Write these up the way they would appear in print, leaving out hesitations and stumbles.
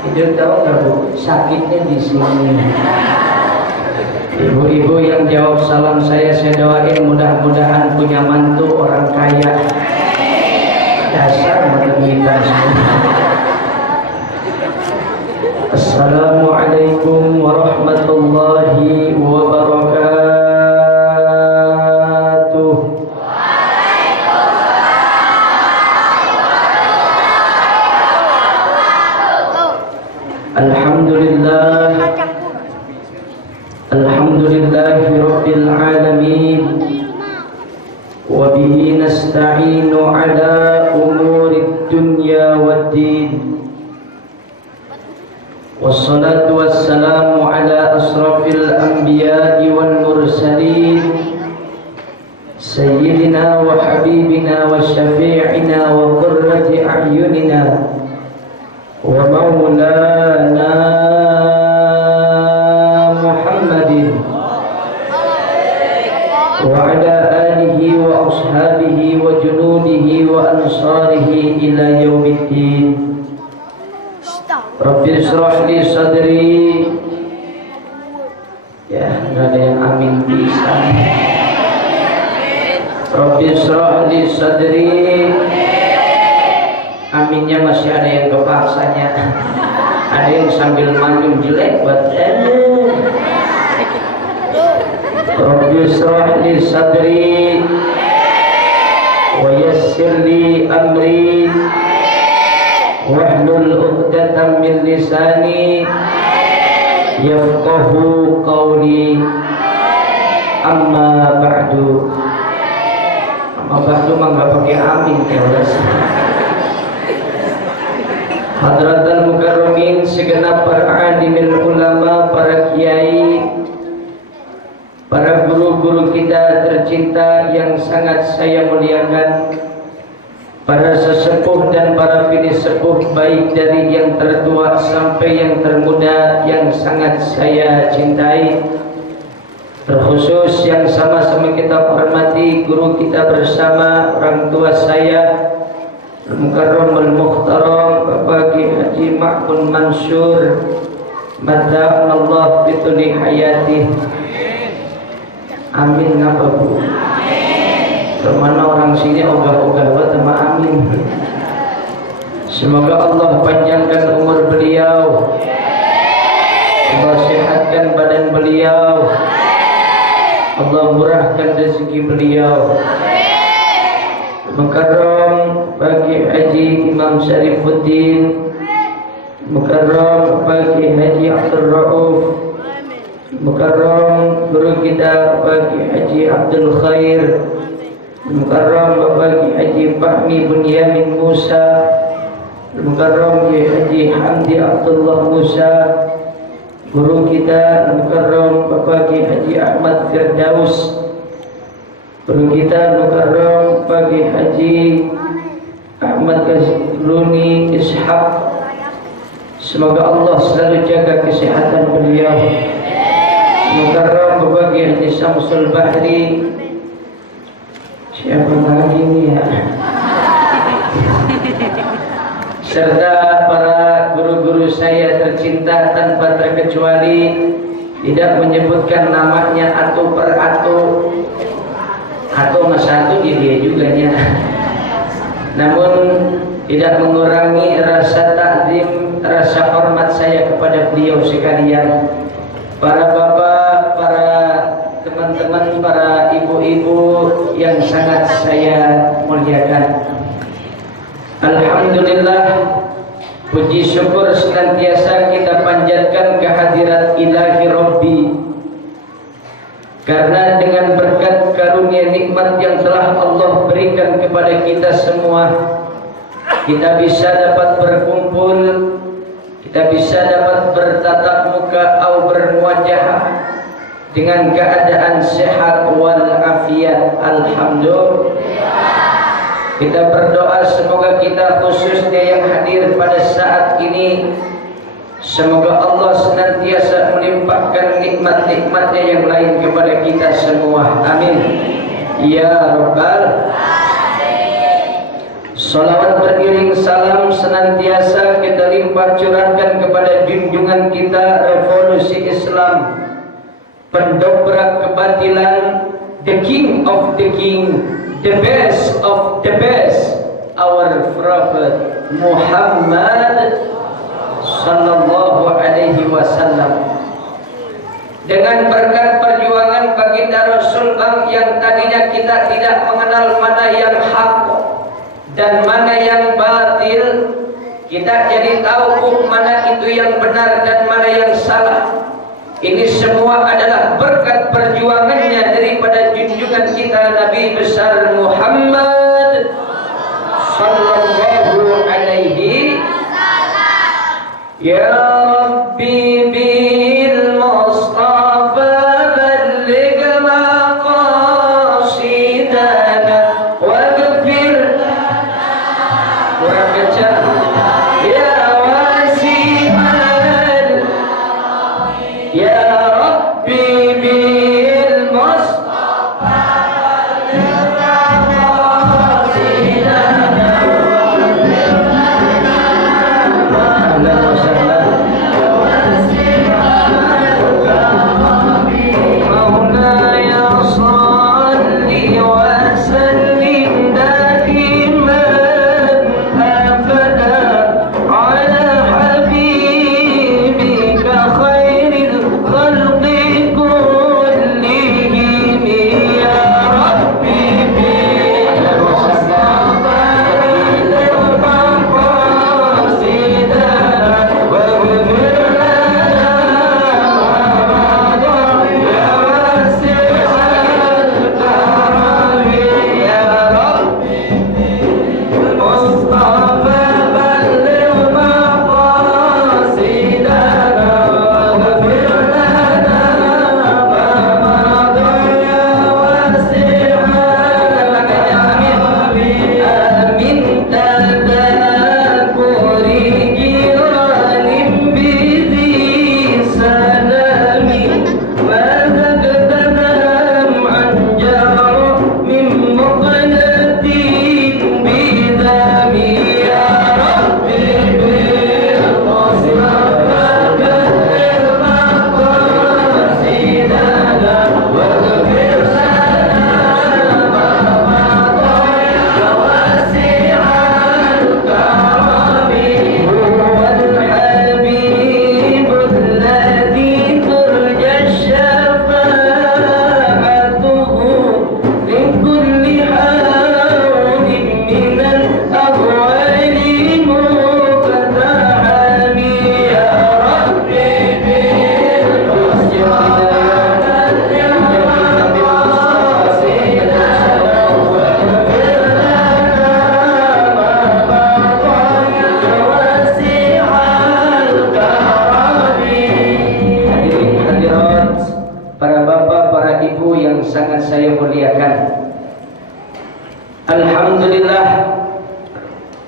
Itu tahu nggak Bu? Sakitnya di sini. Ibu-ibu yang jawab salam saya doain mudah-mudahan punya mantu orang kaya. Dasar menderita semua. Assalamualaikum warahmatullahi wabarakatuh. Alhamdulillah. Alhamdulillahi Rabbil Alamin. Wa bihi nasta'inu ala umurid dunya waddin. Wassalatu wassalamu ala asrafil anbiya'i wal mursalin Sayyidina wa habibina wa syafi'ina wa qurrati a'yunina wa maulana Muhammadin wa ala alihi wa ashabihi wa junudihi wa ansarihi ila yaumiddin. Rabbi shrah li sadri. Ya, enggak ada yang amin bisa. Rabbi shrah li sadri. Aminnya masih ada yang kepaksanya. Ada yang sambil manyun jelek buat Rabbi shrah li sadri wa yassir li amri wahlul 'uqdatam min lisani yafqahu qawli. Amma ba'du. Amma ba'du mah enggak pakai amin kelas. Hadratul mukarramin, segenap para alimul ulama, para kiai, para guru-guru kita tercinta yang sangat saya muliakan, para sesepuh dan para bini sepuh, baik dari yang tertua sampai yang termuda yang sangat saya cintai, terkhusus yang sama-sama kita hormati guru kita bersama, orang tua saya Mukarram al-Mukhtaram Bapak Haji Ma'mun Mansur, Mada'allah bituli hayatih. Amin ngapa Bu? Kemana orang sini ogah-ogah buat sama amin. Semoga Allah panjangkan umur beliau, Allah sehatkan badan beliau, Allah murahkan rezeki beliau. Mukarram bagi Haji Imam Syarifuddin, Mukarram bagi Haji Abdul Rauf, Mukarram guru kita bagi Haji Abdul Khair, Mukarram bagi Haji Fahmi Bunyamin Musa, Mukarram bagi Haji Hamdi Abdullah Musa, guru kita Mukarram bagi Haji Ahmad Firdaus, guru kita Mukarram bagi Haji Ahmad Kazruni Ishaq. Semoga Allah selalu jaga kesehatan beliau. Mukarram bagi Haji Samsul Bahri. Siapa lagi ini ya? Serta para guru-guru saya tercinta tanpa terkecuali, tidak menyebutkan namanya atu per atu. Atau mas satu dia juga nya. Namun tidak mengurangi rasa takzim, rasa hormat saya kepada beliau sekalian. Para bapak, para teman-teman, para ibu-ibu yang sangat saya muliakan. Alhamdulillah, puji syukur senantiasa kita panjatkan kehadirat Ilahi Rabbi. Karena dengan berkat karunia nikmat yang telah Allah berikan kepada kita semua, kita bisa dapat berkumpul, kita bisa dapat bertatap muka atau bermuajah dengan keadaan sehat walafiat. Alhamdulillah. Kita berdoa semoga kita khususnya yang hadir pada saat ini, semoga Allah senantiasa melimpahkan nikmat-nikmatnya yang lain kepada kita semua. Amin. Ya Rabbal Alamin. Salawat beriring salam senantiasa kita limpah curahkan kepada junjungan kita revolusi Islam, pendobrak kebatilan, the king of the king, the best of the best, our prophet Muhammad sallallahu alaihi wasallam. Dengan berkat perjuangan baginda Rasul yang tadinya kita tidak mengenal mana yang hak dan mana yang batil, kita jadi tahu mana itu yang benar dan mana yang salah. Ini semua adalah berkat perjuangannya daripada junjungan kita Nabi besar Muhammad sallallahu alaihi wasallam. Ya Rabbi bil Mustafa balligh maqasidana waghfir kurang kencang. Ya wasi'al ya Rabbi bil Mustafa balligh maqasidana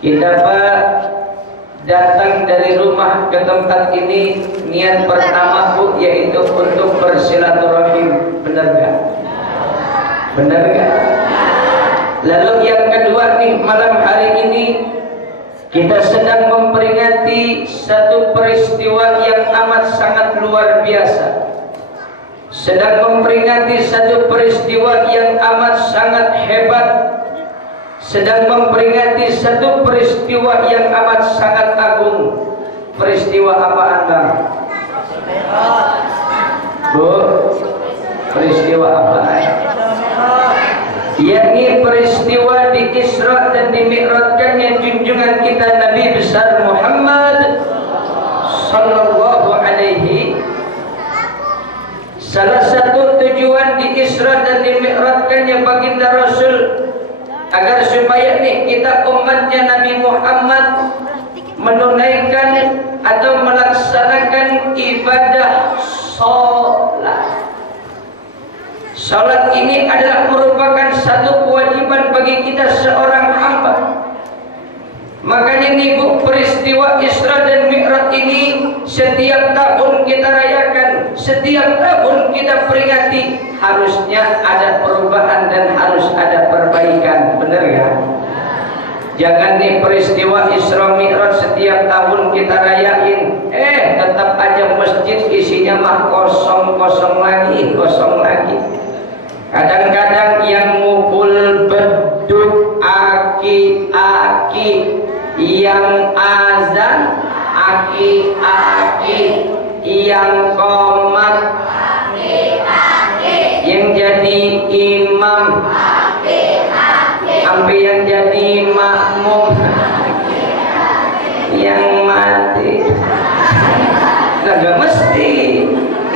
kita Pak datang dari rumah ke tempat ini niat pertama Bu yaitu untuk bersilaturahim, benar gak? Benar gak? Lalu yang kedua nih, malam hari ini kita sedang memperingati satu peristiwa yang amat sangat luar biasa. Sedang memperingati satu peristiwa yang amat sangat hebat. Sedang memperingati satu peristiwa yang amat sangat agung. Peristiwa apa Anda? Bu, peristiwa apa? Yakni peristiwa di Isra dan di Mi'rajkannya junjungan kita Nabi besar Muhammad sallallahu alaihi. Salah satu tujuan di Isra dan di Mi'rajkannya baginda Rasul agar supaya nih kita umatnya Nabi Muhammad menunaikan atau melaksanakan ibadah sholat. Sholat ini adalah merupakan satu kewajiban bagi kita seorang hamba. Makanya nih Bu, peristiwa Isra dan Mi'raj ini setiap tahun kita rayakan, setiap tahun kita peringati. Harusnya ada perubahan dan harus ada perbaikan, benar ya? Jangan nih peristiwa Isra Mi'raj setiap tahun kita rayain, tetap aja masjid isinya mah kosong lagi. Kadang-kadang yang mukul beduk aki-aki, yang azan aki-aki, yang qomat aki-aki, yang jadi imam aki-aki, sampai yang jadi makmum yang mati. Nah, gak mesti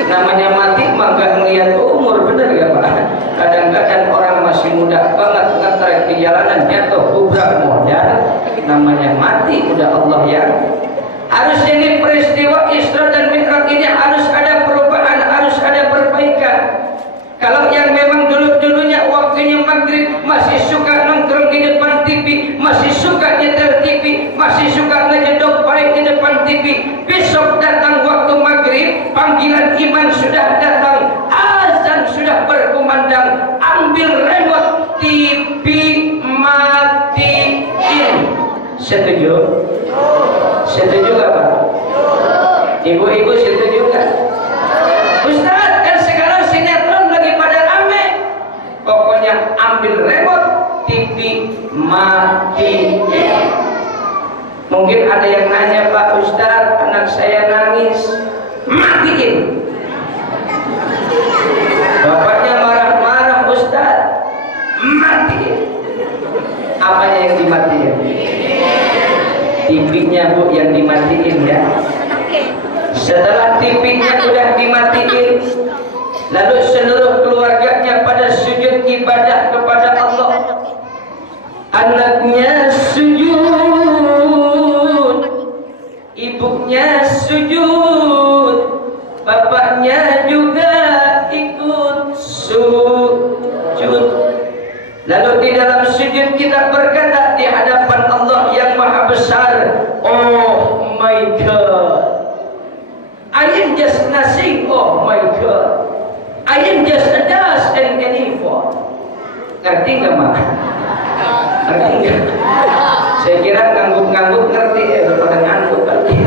namanya mati mah gak ngeliat umur, bener gak Pak? Kadang-kadang orang masih muda banget ngetrek di jalanan jatuh kubrak modal, namanya mati. Udah Allah yang harus jadi peristiwa Isra dan Mi'raj ini harus ada perubahan, harus ada perbaikan. Kalau yang memang dulu-dulunya waktunya maghrib masih suka nongkrong di depan TV, masih suka nyetel TV, masih suka ngejedok balik di depan TV, besok datang waktu maghrib, panggilan iman sudah datang, azan sudah berkumandang, ambil remote TV matiin. Setuju? Setuju gak Pak? Ibu-ibu setuju gak? Ustaz, kan sekarang sinetron lagi pada rame. Pokoknya ambil remote TV matiin. Mungkin ada yang nanya, Pak Ustaz, anak saya nangis, matiin. Bapaknya marah-marah, Ustaz, matiin. Apanya yang dimatiin? TV-nya Bu yang dimatiin ya. Setelah TV-nya sudah dimatiin, lalu seluruh keluarganya pada sujud ibadah kepada Allah. Anaknya sujud, ibunya sujud, bapaknya juga ikut sujud. Lalu di dalam sujud kita berkata di hadapan Allah yang Maha Besar, oh my God, I am just nothing, oh my God, I am just a dust and an effort. Ngerti nggak Mak? Ngerti nggak? Saya kira ngangguk-ngangguk ngerti daripada ngangguk ngerti.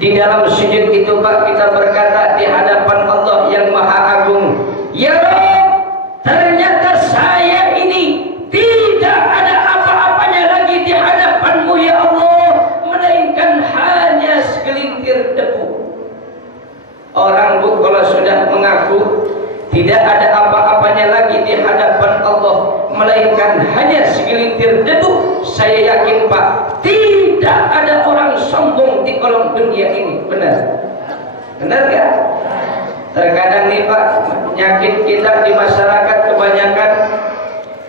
Di dalam sujud itu Pak kita berkata di hadapan Allah yang Maha Agung, ya Rabb, ternyata saya ini tidak ada apa-apanya lagi di hadapanmu ya Allah, melainkan hanya segelintir debu. Orang Bu kalau sudah mengaku tidak ada apa-apanya lagi di hadapan Allah, melainkan hanya segelintir debu, saya yakin Pak, tidak ada orang sombong di kolong dunia ini. Benar? Benar gak? Terkadang nih Pak, penyakit kita di masyarakat kebanyakan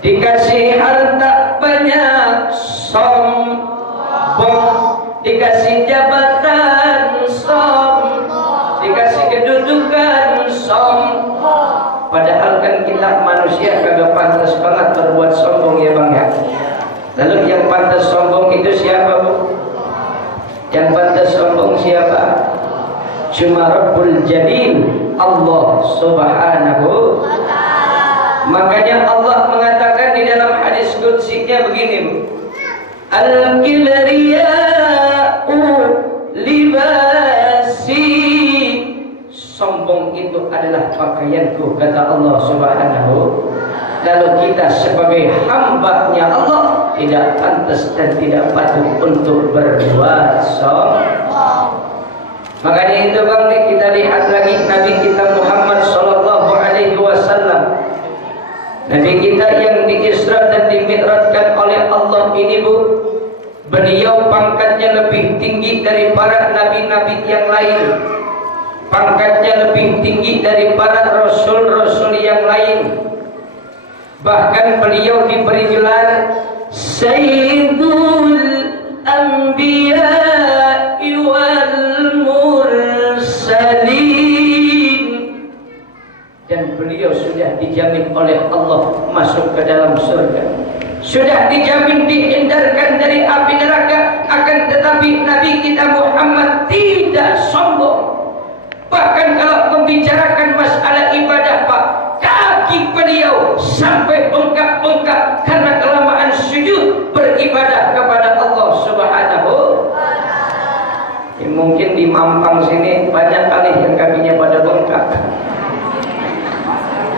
dikasih harta banyak sombong, dikasih jabatan sombong, dikasih kedudukan sombong. Padahal kan kita manusia kagak pantas banget berbuat sombong ya Bang ya. Lalu yang pantas sombong itu siapa Bu? Yang pantas sombong siapa? Cuma Rabbul Jalil, Allah Subhanahu wa ta'ala. Makanya Allah mengatakan di dalam hadis qudsinya begini, Al-Kibriya'u libasi, sombong itu adalah pakaianku, kata Allah Subhanahu. Lalu kita sebagai hamba-Nya Allah tidak pantas dan tidak patut untuk berbuat sombong. Makanya itu Bang, kita lihat lagi Nabi kita Muhammad sallallahu alaihi wasallam. Nabi kita yang di Isra dan di Mi'rajkan oleh Allah ini Bu, beliau pangkatnya lebih tinggi dari para nabi-nabi yang lain. Pangkatnya lebih tinggi dari para rasul-rasul yang lain. Bahkan beliau diberi gelar Sayyidul Anbiya'i wal Mursalin, dan beliau sudah dijamin oleh Allah masuk ke dalam surga, sudah dijamin dihindarkan dari api neraka. Akan tetapi Nabi kita Muhammad tidak sombong. Bahkan kalau membicarakan masalah ibadah Pak, kaki beliau sampai bengkak-bengkak karena kelamaan beribadah kepada Allah Subhanahu. Mungkin di Mampang sini banyak kali yang kakinya pada bengkak.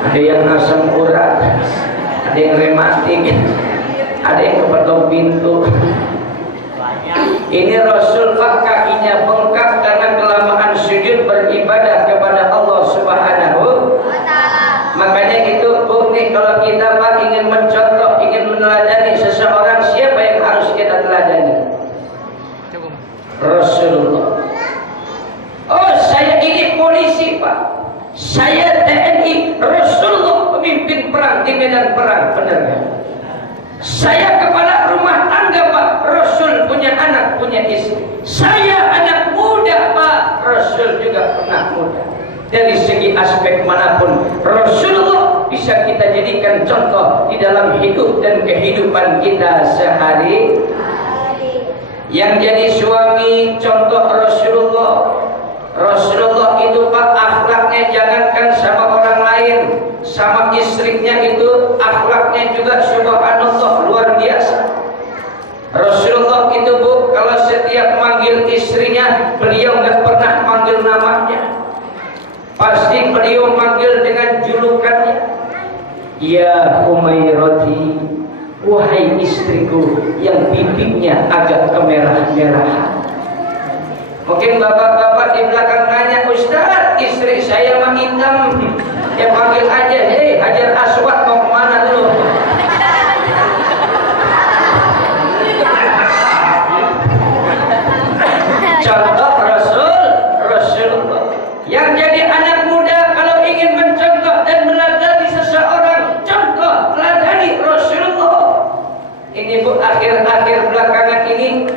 Ada yang asam urat, ada yang rematik, ada yang kebetul pintu. Ini Rasul Pak kakinya bengkak karena kelamaan sujud beribadah kepada Allah Subhanahu. Makanya itu Bu nih, kalau kita Pak ingin mencontoh, ingin meneladani seseorang, siapa yang harus kita teladani? Rasulullah. Oh, saya ini polisi Pak, saya TNI, Rasulullah pemimpin perang di medan perang, benar kan? Saya kepala rumah tangga Pak, Rasul punya anak, punya istri. Saya anak muda Pak, Rasul juga anak muda. Dari segi aspek manapun, Rasulullah bisa kita jadikan contoh di dalam hidup dan kehidupan kita sehari. Yang jadi suami contoh Rasulullah. Rasulullah itu Pak akhlaknya jangankan sama orang lain, sama istrinya itu akhlaknya juga subhanallah luar biasa. Rasulullah itu Bu, kalau setiap manggil istrinya, beliau nggak pernah manggil namanya. Pasti beliau manggil dengan julukannya. Ya Umairati, wahai istriku yang bibirnya agak kemerah-merahan. Mungkin bapak-bapak di belakang nanya, Ustaz, istri saya mah hitam. Ya panggil aja, hei Hajar Aswad mau kemana lu? Contoh Rasulullah. Yang jadi anak muda kalau ingin mencontoh dan meladani seseorang, contoh, teladani Rasulullah. Ini Bu, akhir-akhir belakangan ini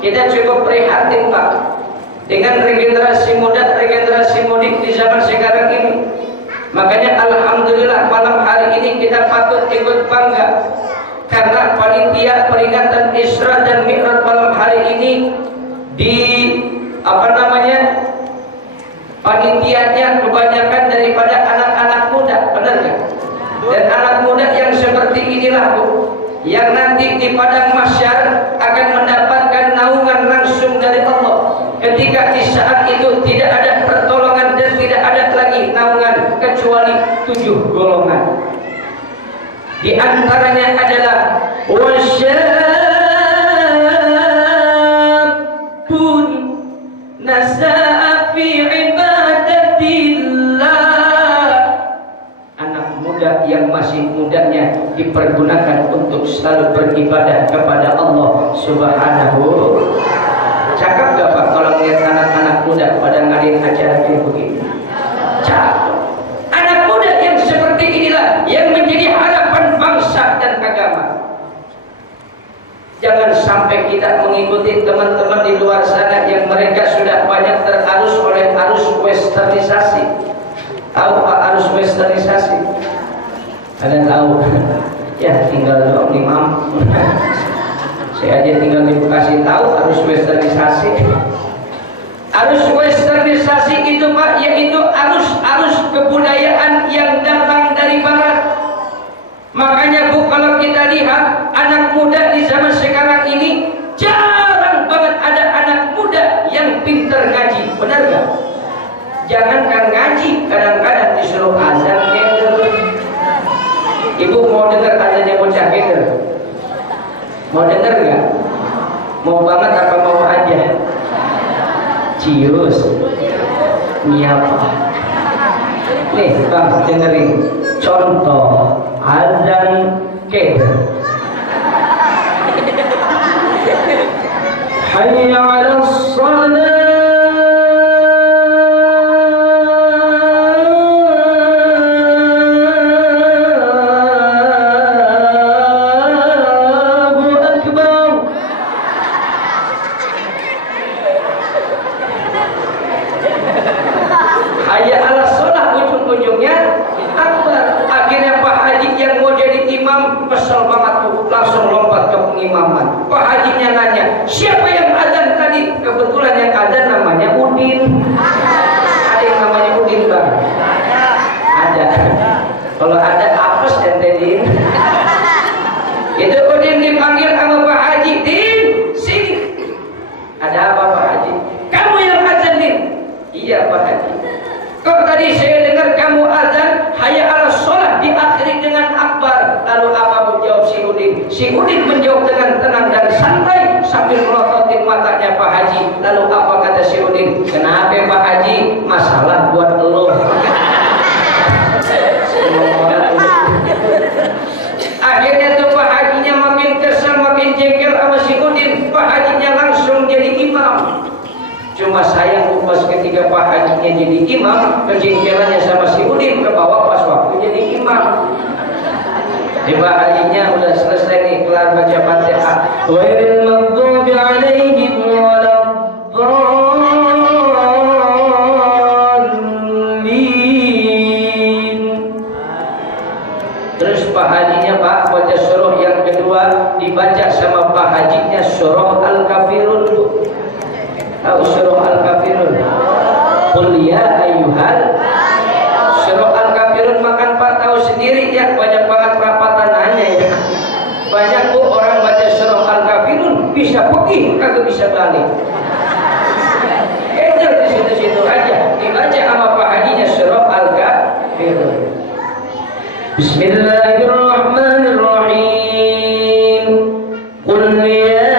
kita cukup prihatin Pak dengan regenerasi muda, regenerasi mudik di zaman sekarang ini. Makanya alhamdulillah malam hari ini kita patut ikut bangga karena panitia peringatan Isra dan Mi'raj malam hari ini di panitianya kebanyakan daripada anak-anak muda, benar nggak? Dan anak muda yang seperti inilah Bu, yang nanti di padang mahsyar akan mendapatkan naungan langsung dari Allah. Ketika di saat itu tidak ada pertolongan dan tidak ada lagi naungan kecuali 7 golongan. Di antaranya adalah wasyabun nasa'a fi ibadatillah. Anak muda yang masih mudanya dipergunakan untuk selalu beribadah kepada Allah Subhanahu. Cakap gak Pak kalau melihat anak-anak muda pada ngadain acara kayak begini? Cakap. Anak muda yang seperti inilah yang menjadi harapan bangsa dan agama. Jangan sampai kita mengikuti teman-teman di luar sana yang mereka sudah banyak terarus oleh arus westernisasi. Tahu Pak arus westernisasi? Kalian tahu? Ya tinggal dong imam. Saya aja tinggal di Bekasi tahu arus westernisasi. Arus westernisasi itu Pak, yaitu arus kebudayaan yang datang dari barat. Makanya Bu, kalau kita lihat anak muda di zaman sekarang ini jarang banget ada anak muda yang pintar ngaji, benar gak? Jangankan ngaji, kadang-kadang disuruh azan keder. Ibu mau dengar azannya bocah keder? Mau denger gak? Mau banget apa mau aja? Cius. Ini apa? Nih Bang, dengerin. Contoh azan keder. Hayya 'alas shalah. Kesel banget tuh, langsung lompat ke pengimaman. Pak hajinya nanya, siapa yang azan tadi? Kebetulan yang azan namanya Udin. Ada yang namanya Udin Bang? Ada. Kalau ada apes dan dedin. Itu Udin dipanggil sama Pak Haji. sorotin matanya Pak Haji. Lalu apa kata si Udin? Kenapa Pak Haji? Masalah buat lo. Akhirnya tuh Pak Hajinya makin kesal, makin jengkel sama si Udin. Pak Hajinya langsung jadi imam. Cuma sayang pas ketika Pak Hajinya jadi imam, kejengkelannya sama si Udin ke bawah pas waktu jadi imam. Pak Hajinya udah selesai nih, kelar baca Fatihah. Ghairil maghdubi 'alaihim waladdallin. Terus Pak Hajinya Pak baca surah yang kedua, dibaca sama Pak Hajinya surah Al-Kafirun. Tahu surah Al-Kafirun? Qul ya ayyuhal. Surah Al-Kafirun makan Pak tahu sendiri ya, banyak banget rapatanannya ya. Banyak tuh orang baca surah Al-Kafirun bisa pergi, kagak bisa balik. Ejer di situ-situ aja dibaca sama Pak Hajinya surah Al-Kafirun. Bismillahirrahmanirrahim. Qul ya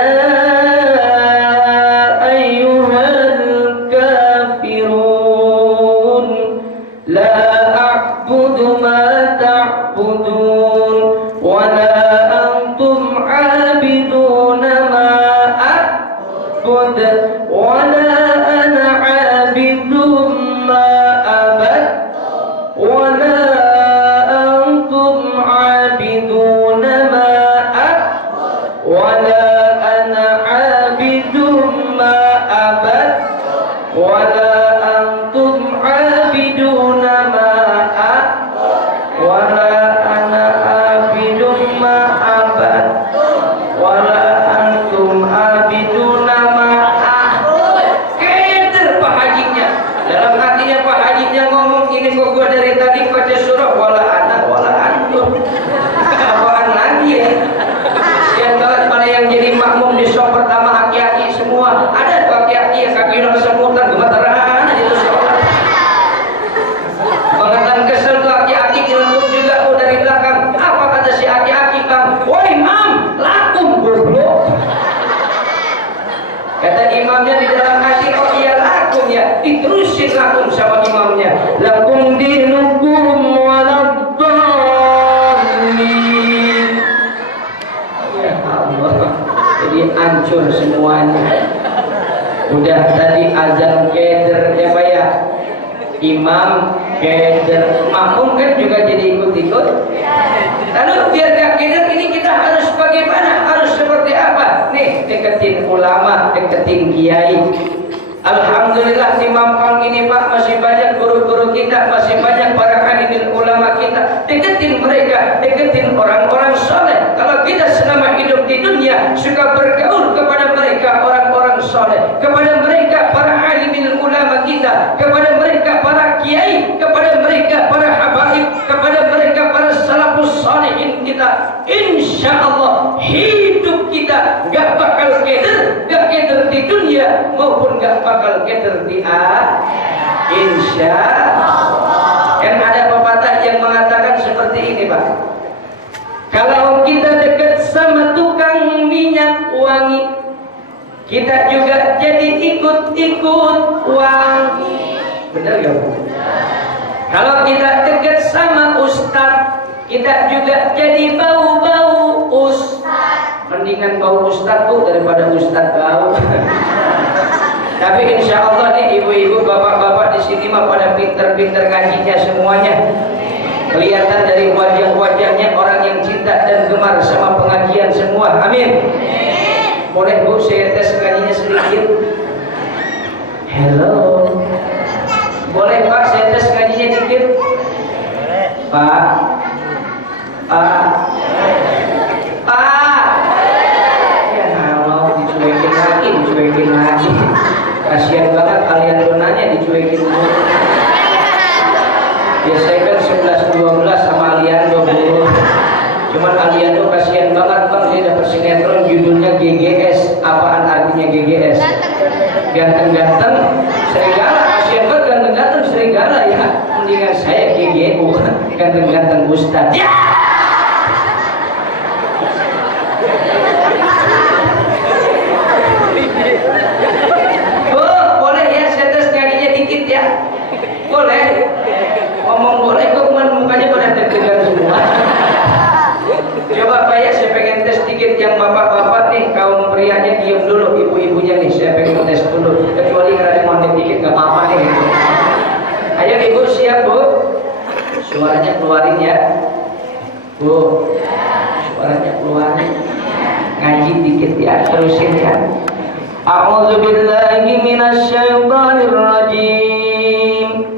hancur semuanya. Udah tadi azan keder ya Pak ya, imam keder, makmum kan juga jadi ikut-ikut. Lalu biar gak keder ini kita harus bagaimana? Harus seperti apa? Nih, deketin ulama, deketin kiai. Alhamdulillah di Mampang ini Pak masih banyak guru-guru kita, masih banyak para alim ulama kita. Deketin mereka, deketin orang-orang soleh. Kalau kita selama hidup di dunia suka bergaul kepada mereka orang-orang soleh, kepada mereka para alim ulama kita, kepada mereka para kiai, kepada mereka para habaib, kepada mereka para salafus salihin kita, insya Allah hidup kita gak bakal keder, gak keder di dunia maupun gak bakal keder di akhirat. Insya Allah. Kan ada pepatah yang mengatakan seperti ini Pak, kalau kita dekat sama tukang minyak wangi, kita juga jadi ikut-ikut wangi. Benar gak Bu? Kalau kita dekat sama ustadz, kita juga jadi bau-bau ustadz. Mendingan bau ustadz Bu daripada ustadz bau. Tapi insya Allah nih ibu-ibu, bapak-bapak di sini mah pada pinter-pinter ngajinya semuanya. Kelihatan dari wajah-wajahnya orang yang cinta dan gemar sama pengajian semua. Amin. Boleh Bu saya tes ngajinya sedikit? Hello. Boleh Pak saya tes ngajinya dikit? Pak. Pak. Pak. Ya Allah, dicuekin lagi. Kasihan banget kalian donanya dicuekin dulu. Ya saya kan 11-12 sama Aliando Bu. Cuman Aliando kasihan banget Bang, saya dapat sinetron judulnya GGS. Apaan artinya GGS? Ganteng-ganteng serigala. Kasihan banget ganteng-ganteng serigala ya. Mendingan saya GGU, ganteng-ganteng Ustadz. Ya! saya pengen tes dulu. Kecuali kalau ada mau dikit nggak apa-apa nih. Ayo ibu siap bu, suaranya keluarin ya, bu, suaranya keluarin. Ngaji dikit ya, terusin ya. A'udzubillahi minasyaitonirrajim.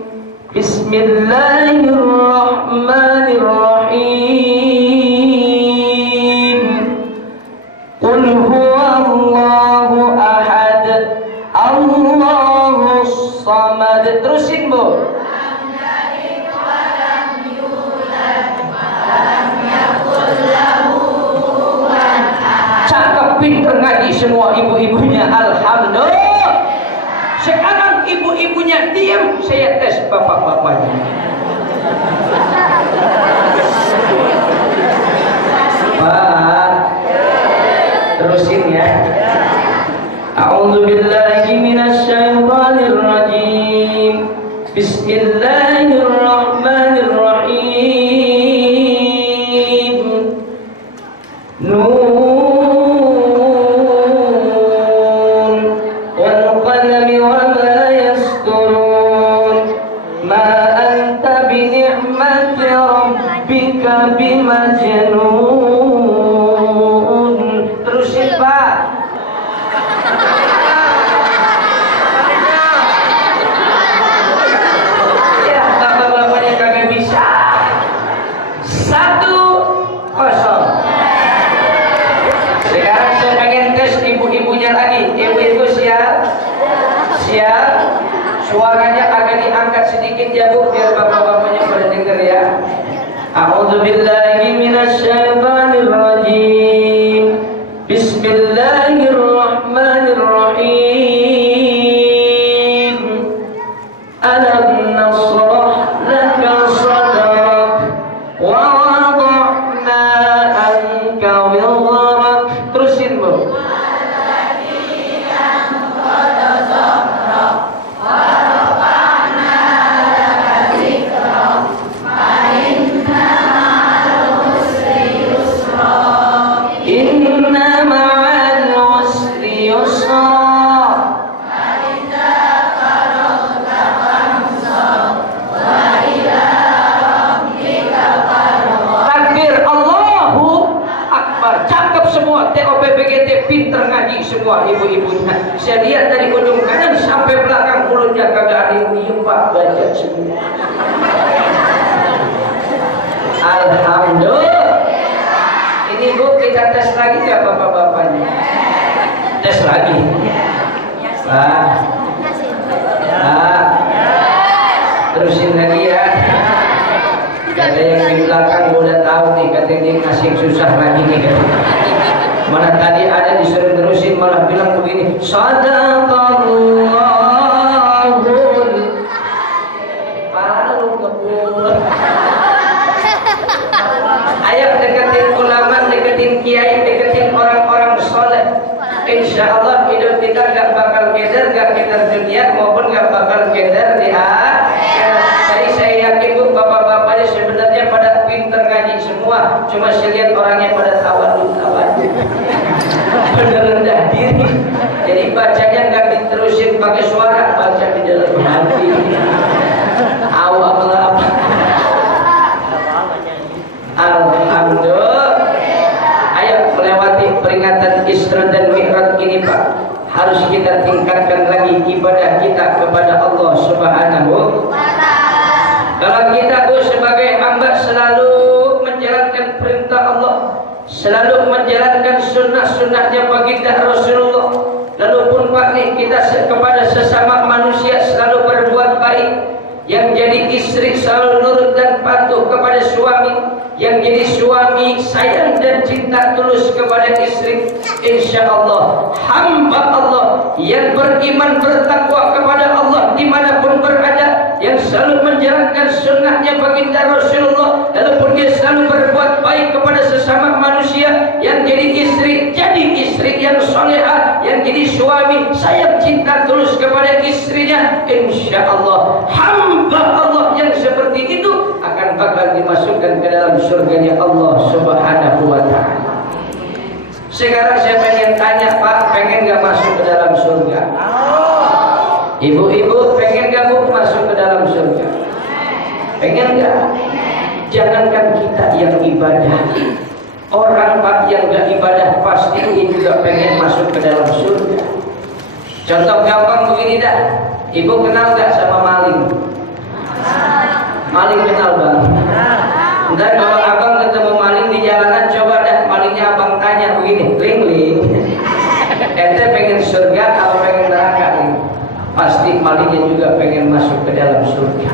Bismillahirrahmanirrahim. Qul huwallahu ahad, Allahus samad. Terusin bu. Pinter ngaji semua ibu-ibunya, alhamdulillah. Sekarang ibu-ibunya diam, saya tes bapak-bapaknya. Pak, terusin ya. A'udzubillahi minasyaitonirrajim. Bismillahirrahmanirrahim. Bimajnun. Terusin Pak. Ya bapak-bapaknya kagak bisa. 1-0. Sekarang saya pengen tes ibu-ibunya lagi. Ibu-ibu siap? Siap? Suaranya agak diangkat sedikit ya bu, biar bapak-bapaknya pada dengar ya. A'udzubillahi minasyaitonirrajim. Bismillahirrahmanirrahim. Alam nashrah laka sadrak wa wada'na anka wizrak. Terusin bu. Pinter ngaji semua ibu-ibunya. Saya lihat dari ujung kanan sampai belakang mulutnya kagak ada yang diem Pak, baca semua. Alhamdulillah. Ini bu, kita tes lagi ya bapak-bapaknya. Tes lagi. Terusin lagi ya. Ada yang di belakang udah tahu nih, katanya masih susah lagi nih. Mana tadi ada disuruh terusin malah bilang begini, sadaqallahul. Palu ngebul. Ayo deketin ulama, deketin kiai, deketin orang-orang soleh. Insya Allah hidup kita gak bakal keder, gak keder dunia maupun gak bakal keder di akhirat. Jadi saya yakin bu, bapak-bapaknya sebenarnya pada pinter ngaji semua. Cuma saya lihat orangnya pada tawadhu. Bener rendah diri. Jadi bacanya nggak diterusin pakai suara, baca di dalam hati. Awam. Alhamdulillah. Ayo melewati peringatan Isra dan Mi'raj ini Pak. Harus kita tingkatkan lagi ibadah kita kepada Allah Subhanahu wa ta'ala. Kalau kita sebagai hamba selalu menjalankan perintah Allah, selalu menjalankan sunnah-sunnahnya baginda Rasulullah. Lalu pun Pak nih kita kepada sesama manusia selalu berbuat baik. Yang jadi istri selalu nurut dan patuh kepada suami. Yang jadi suami sayang dan cinta tulus kepada istri. Insya Allah hamba Allah yang beriman bertakwa kepada Allah dimanapun berada, yang selalu menjalankan sunnahnya baginda Rasulullah, lalu pun dia selalu berbuat baik kepada sesama manusia. Yang jadi istri yang solehah, yang jadi suami sayang cinta tulus kepada istrinya. Insya Allah hamba Allah yang seperti itu akan bakal dimasukkan ke dalam surganya Allah Subhanahu wa ta'ala. Sekarang saya pengen tanya Pak, pengen gak masuk ke dalam surga? Ibu-ibu pengen gak bu masuk ke dalam surga? Pengen gak? Jangankan kita yang ibadah, orang pak yang gak ibadah pasti juga pengen masuk ke dalam surga. Contoh gampang begini dah. Ibu kenal gak sama maling? Maling kenal bang? Ntar kalau abang ketemu maling di jalanan, coba dah malingnya abang tanya begini, ling-ling, ente pengen surga atau pengen neraka nih? Pasti malingnya juga pengen masuk ke dalam surga.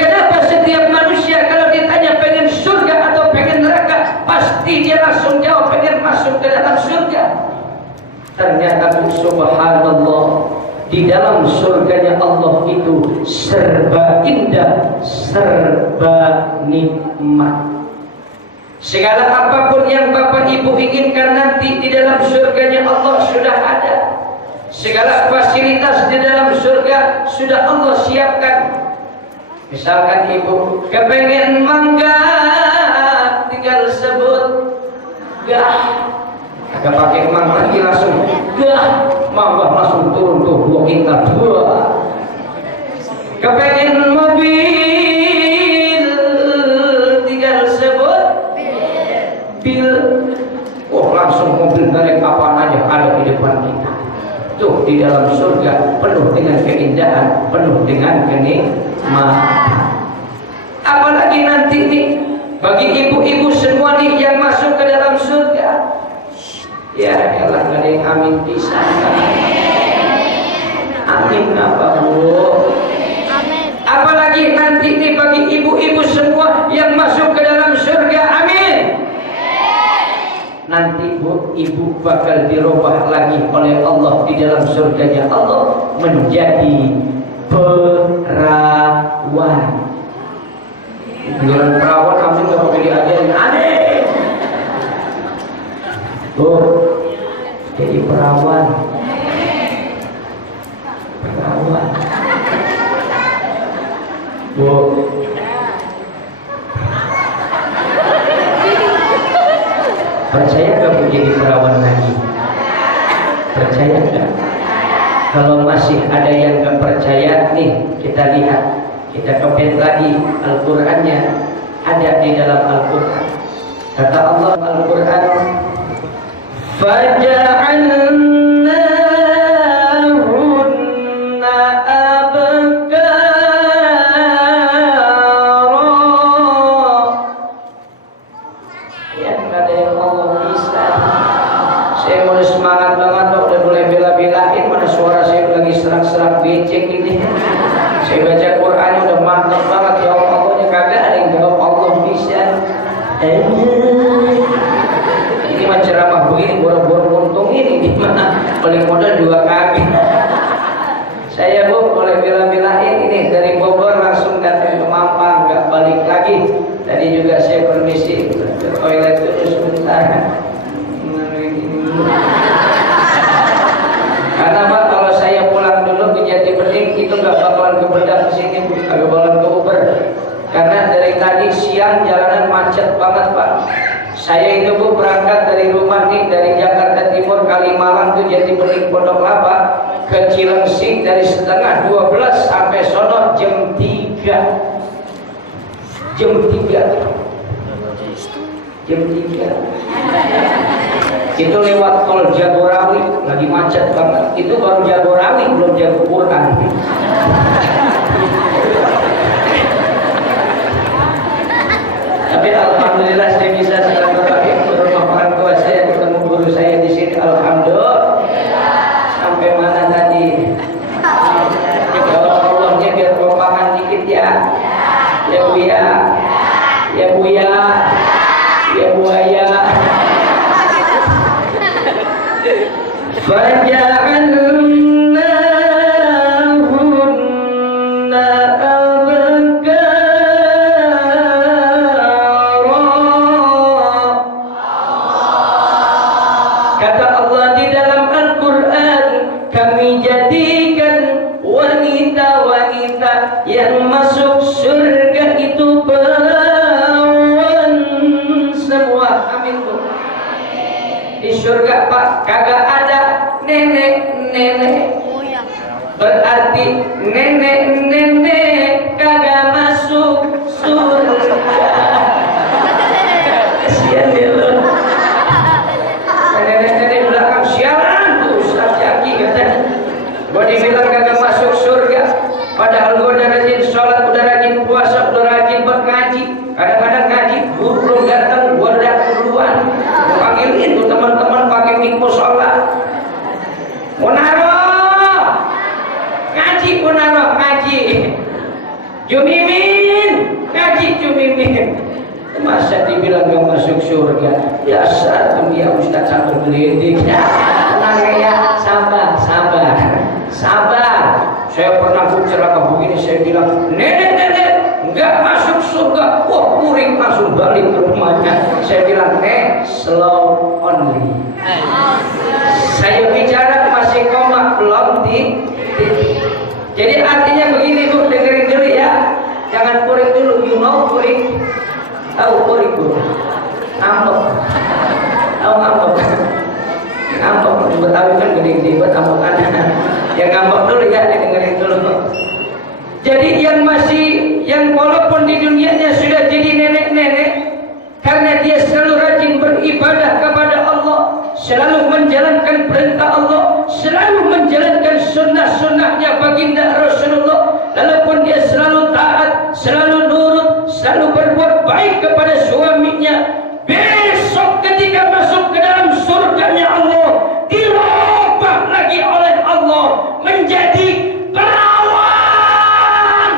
Kenapa setiap manusia kalau ditanya pengen surga atau pengen neraka, pasti dia langsung jawab pengen masuk ke dalam surga? Ternyata subhanallah, di dalam surganya Allah itu serba indah, serba nikmat. Segala apapun yang Bapak Ibu inginkan nanti di dalam surganya Allah sudah ada. Segala fasilitas di dalam surga sudah Allah siapkan. Misalkan ibu kepengen mangga, tinggal sebut gah. Agak pakai emang lagi langsung gah, mangga langsung turun tuh 2 kintal. Kepengen mobil, tinggal sebut bil. Oh langsung mobil dari kapan aja ada di depan kita. Tuh di dalam surga penuh dengan keindahan, penuh dengan kenikmatan. Apalagi nanti nih bagi ibu-ibu semua nih yang masuk ke dalam surga. Ya elah gak ada yang amin bisa. Amin apa bu? Apalagi nanti nih bagi ibu-ibu semua yang masuk ke dalam surga. Amin. Nanti bu, ibu bakal dirubah lagi oleh Allah di dalam surganya Allah menjadi perawan. Bukan perawan, amin gak pakai diajarin. Amin. Bu, jadi perawan. Perawan. Bu. Percaya gak bu jadi perawan lagi? Percaya gak? Kalau masih ada yang gak percaya nih, kita lihat, kita kompet lagi Al-Qur'annya. Ada di dalam Al-Qur'an. Kata Allah Al-Qur'an, faja'alnahunna abkara. Ya gak ada yang Allah bisa. Saya mulai semangat banget, udah mulai bela-belain, mana suara saya lagi serak-serak becek ini. Saya baca Quran udah mantap banget, jawab Allahnya kagak ada yang jawab Allah bisa. Ini mah ceramah begini, boro-boro untung ini gimana? Paling modal 2 kaki. Saya bu mulai bela-belain ini dari Bogor langsung datang ke Mampang, nggak balik lagi. Tadi juga saya permisi ke toilet dulu sebentar. Karena Pak, kalau saya pulang dulu ke Jati Bening itu nggak bakalan ke Bedak ke sini, nggak bakalan ke Uber. Karena dari tadi siang jalanan macet banget Pak. Saya itu Bu berangkat dari rumah nih, dari Jakarta Timur Kalimalang ke Jati Bening Pondok Lapa ke Cilengsi dari setengah 12 sampai sono jam 3. Jam 3. Itu lewat tol Jagorawi, lagi macet banget. Itu baru Jagorawi, belum Jago Quran. Tapi alhamdulillah saya bisa silaturahmi ke rumah orang tua saya, ketemu guru saya di sini. Alhamdulillah. Sampai mana tadi? Kalau Allahnya biar kompakan dikit ya. Ya Bu ya. Ya Bu ya. Ya buaya. Faja'alnahunna abkara. Kata Allah di dalam Al-Quran, kami jadikan wanita-wanita yang masuk surga itu perawan semua. Amin Bu. Di surga Pak kagak ada nenek-nenek. berarti nenek-nenek kagak masuk surga. Kasihan dia loh. Nenek-nenek belakang sialan tuh Ustaz Jaki katanya. Gua dibilang kagak masuk surga, padahal gua udah rajin sholat, udah rajin puasa, udah rajin berkaji. Kadang-kadang ngaji belum datang, gua udah duluan. Panggilin tuh teman-teman pakai mikro sholat. Ngaji Jumimin ngaji Jumimin, masa dibilang gak masuk surga. Biasa dunia Ustaz sambil gelidik ya. Tenang ya, sabar. Saya pernah ceramah begini, saya bilang nenek nggak masuk surga. Wah, muring langsung balik ke rumahnya. Saya bilang slow only. Saya bicara masih koma, belum di. Jadi artinya begini Bu, dengerin dulu ya. Jangan kuring dulu, you know kuring. Tahu kuring Bu? Ngambek. Tahu ngambek? Ngambek, Betawi kan gede-gede buat ngambekan. Ya ngambek dulu ya, dengerin dulu. Jadi yang walaupun di dunianya sudah jadi nenek-nenek, karena dia selalu rajin beribadah kepada Allah, selalu menjalankan perintah Allah, selalu menjalankan sunnah-sunnahnya baginda Rasulullah, walaupun dia selalu taat, selalu nurut, selalu berbuat baik kepada suaminya, besok ketika masuk ke dalam surganya Allah, dirubah lagi oleh Allah menjadi perawan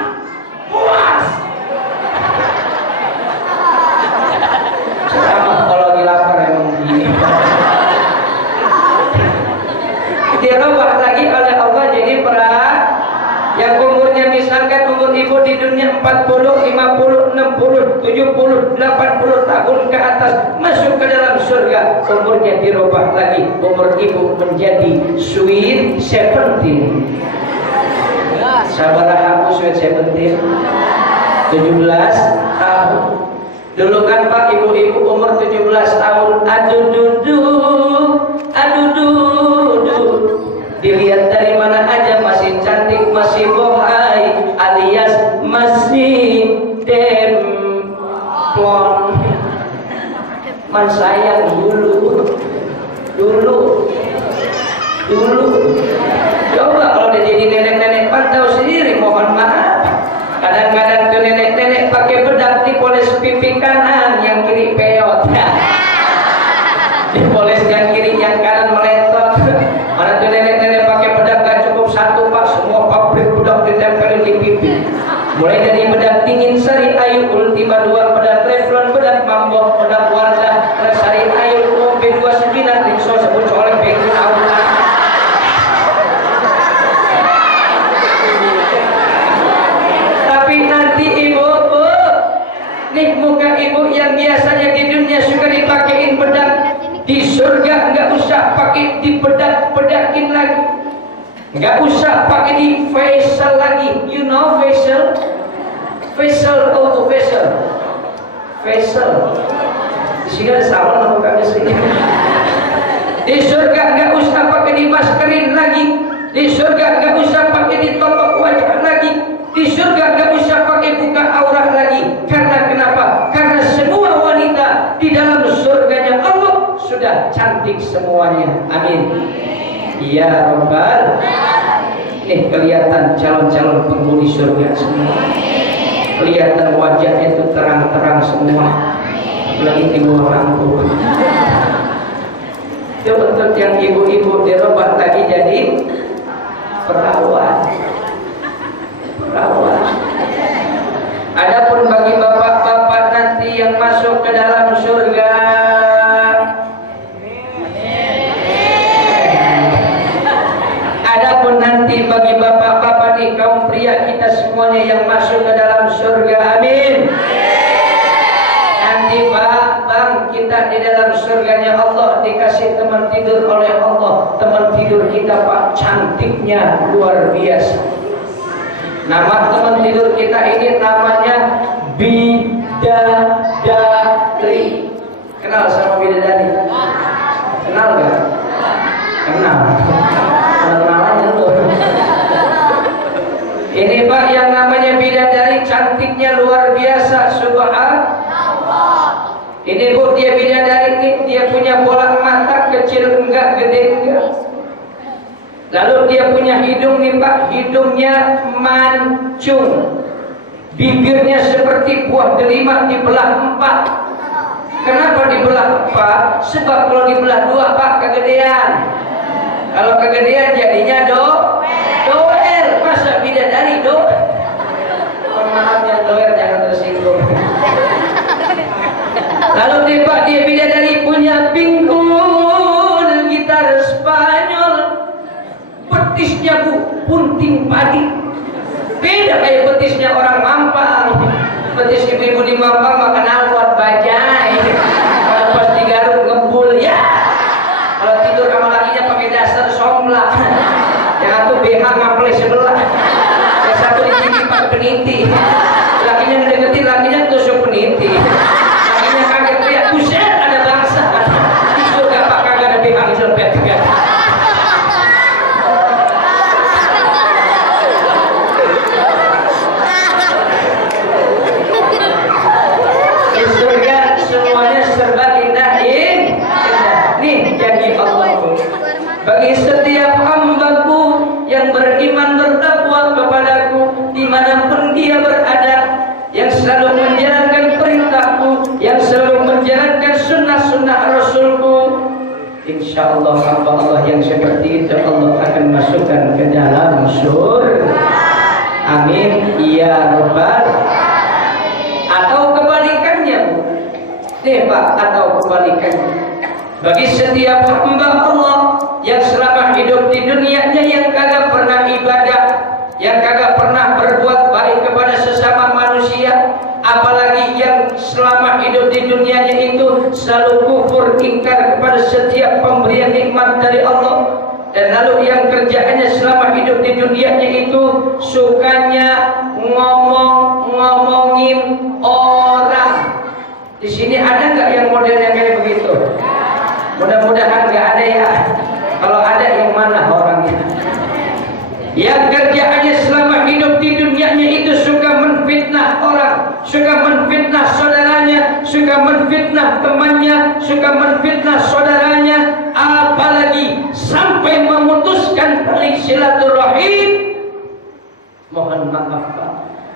puas. Kalau lagi lapar emang begini. Dirubah lagi oleh Allah jadi yang umurnya misalkan umur ibu di dunia 40, 50, 60, 70, 80 tahun ke atas masuk ke dalam surga, umurnya dirubah lagi, umur ibu menjadi sweet 17. Sabarah aku sweet 17 tahun. Dulu kan Pak, ibu-ibu umur 17 tahun aduh dilihat dari mana aja masih cantik, masih bohai, alias masih demplon. Man sayang dulu. Coba kalau dia jadi nenek-nenek pantau sendiri, mohon maaf. Kadang-kadang ke nenek-nenek pakai bedak dipoles pipi kanan, yang kiri peot. Dipoles yang kiri, yang kanan meletot. Mana tuh nenek-nenek pakai bedak gak cukup satu Pak, semua pabrik bedak ditempelin di pipi. Mulai dari bedak dingin Sari Ayu, Ultima 2, bedak Revlon, bedak Mambo, bedak Wardah, Sari Ayu, B29, Rinso, sebut oleh Bengku Aula. Tapi nanti ibu, nih muka ibu yang biasanya di dunia suka dipakein bedak, di surga nggak usah pakai dibedak-bedakin lagi, nggak usah pakai di facial lagi. You know facial auto facial. Di sini ada salon apa kagak sih? Di surga nggak usah pakai dimaskerin lagi, di surga nggak usah pakai ditotok wajah lagi, di surga nggak usah pakai buka aurat lagi. Karena kenapa? Karena semua wanita di dalam surganya Allah sudah cantik semuanya. Amin. Ya Rabbal. Nih kelihatan calon-calon penghuni surga semua. Kelihatan wajahnya itu terang-terang semua. Lagi di bawah lampu. Itu untuk yang ibu-ibu dirubah lagi jadi perawan. Adapun bagi bapak-bapak nanti yang masuk ke dalam surga, adapun nanti bagi bapak-bapak nih kaum pria kita semuanya yang masuk ke dalam surga, amin. Nanti bang kita di dalam surganya Allah dikasih teman tidur oleh Allah. Teman tidur kita Pak cantiknya luar biasa. Nama teman tidur kita ini namanya Bidadari. Kenal sama Bidadari? Kenal gak? Kenal. Kenalan itu. Lalu dia punya hidung nih Pak, hidungnya mancung, bibirnya seperti buah delima dibelah 4. Kenapa dibelah 4? Sebab kalau dibelah 2 Pak kegedean. Kalau kegedean jadinya doer. Masa bidadari maaf yang doer jangan tersinggung. Lalu dia bidadari punya pinggul gitar Spanyol, betisnya punting padi. Beda kayak betisnya orang Mampang. Betis ibu-ibu di Mampang makan alwat bajai. Kalau pas di Garut ngebul ya. Kalau tidur sama lakinya pakai dasar somla. Yang satu BH ngaplay sebelah. Yang satu dicicip pakai peniti. Lakinya ngedeketin, lakinya tusuk peniti. Lakinya kaget teriak, buset ada bangsa. Di surga Pak kagak ada BH jelpet. Bagi setiap hambaku yang beriman bertakwa kepadaku dimanapun dia berada, yang selalu menjalankan perintahku, yang selalu menjalankan sunnah-sunnah Rasulku, insya Allah hamba Allah yang seperti itu Allah akan masukkan ke dalam surga. Amin ya rabbal. Atau kebalikannya deh Pak, atau kebalikannya, bagi setiap hamba Allah yang selama hidup di dunianya yang kagak pernah ibadah, yang kagak pernah berbuat baik kepada sesama manusia, apalagi yang selama hidup di dunianya itu selalu kufur ingkar kepada setiap pemberian nikmat dari Allah, dan lalu yang kerjaannya selama hidup di dunianya itu sukanya ngomongin orang. Di sini ada nggak yang modelnya kayak begitu? Mudah-mudahan nggak ada ya. Kalau ada yang mana orangnya? Yang kerjaannya selama hidup di dunianya itu suka menfitnah orang, suka menfitnah saudaranya, suka menfitnah temannya, suka menfitnah saudaranya, apalagi sampai memutuskan tali silaturahim. Mohon maaf Pak,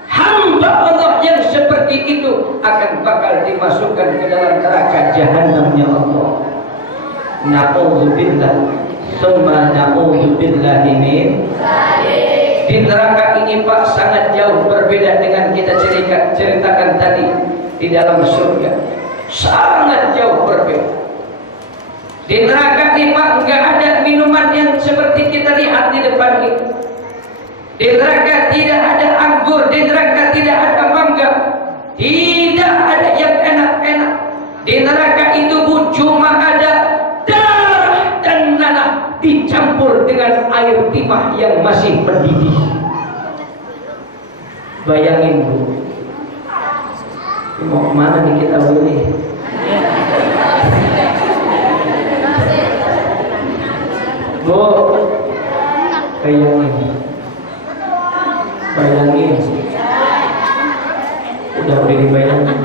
hamba Allah yang seperti itu akan bakal dimasukkan ke dalam neraka jahanamnya Allah. Na'udzubillah, summa na'udzubillahi min. Di neraka ini Pak sangat jauh berbeda dengan kita ceritakan tadi di dalam surga. Sangat jauh berbeda. Di neraka ini Pak nggak ada minuman yang seperti kita lihat di depan ini. Di neraka tidak ada anggur, di neraka tidak ada mangga, tidak ada yang enak-enak. Di neraka itu Bu cuma ada darah dan nanah dicampur dengan air timah yang masih mendidih. Bayangin Bu, mau kemana nih kita boleh? Bu, bayangin, udah dibayangin.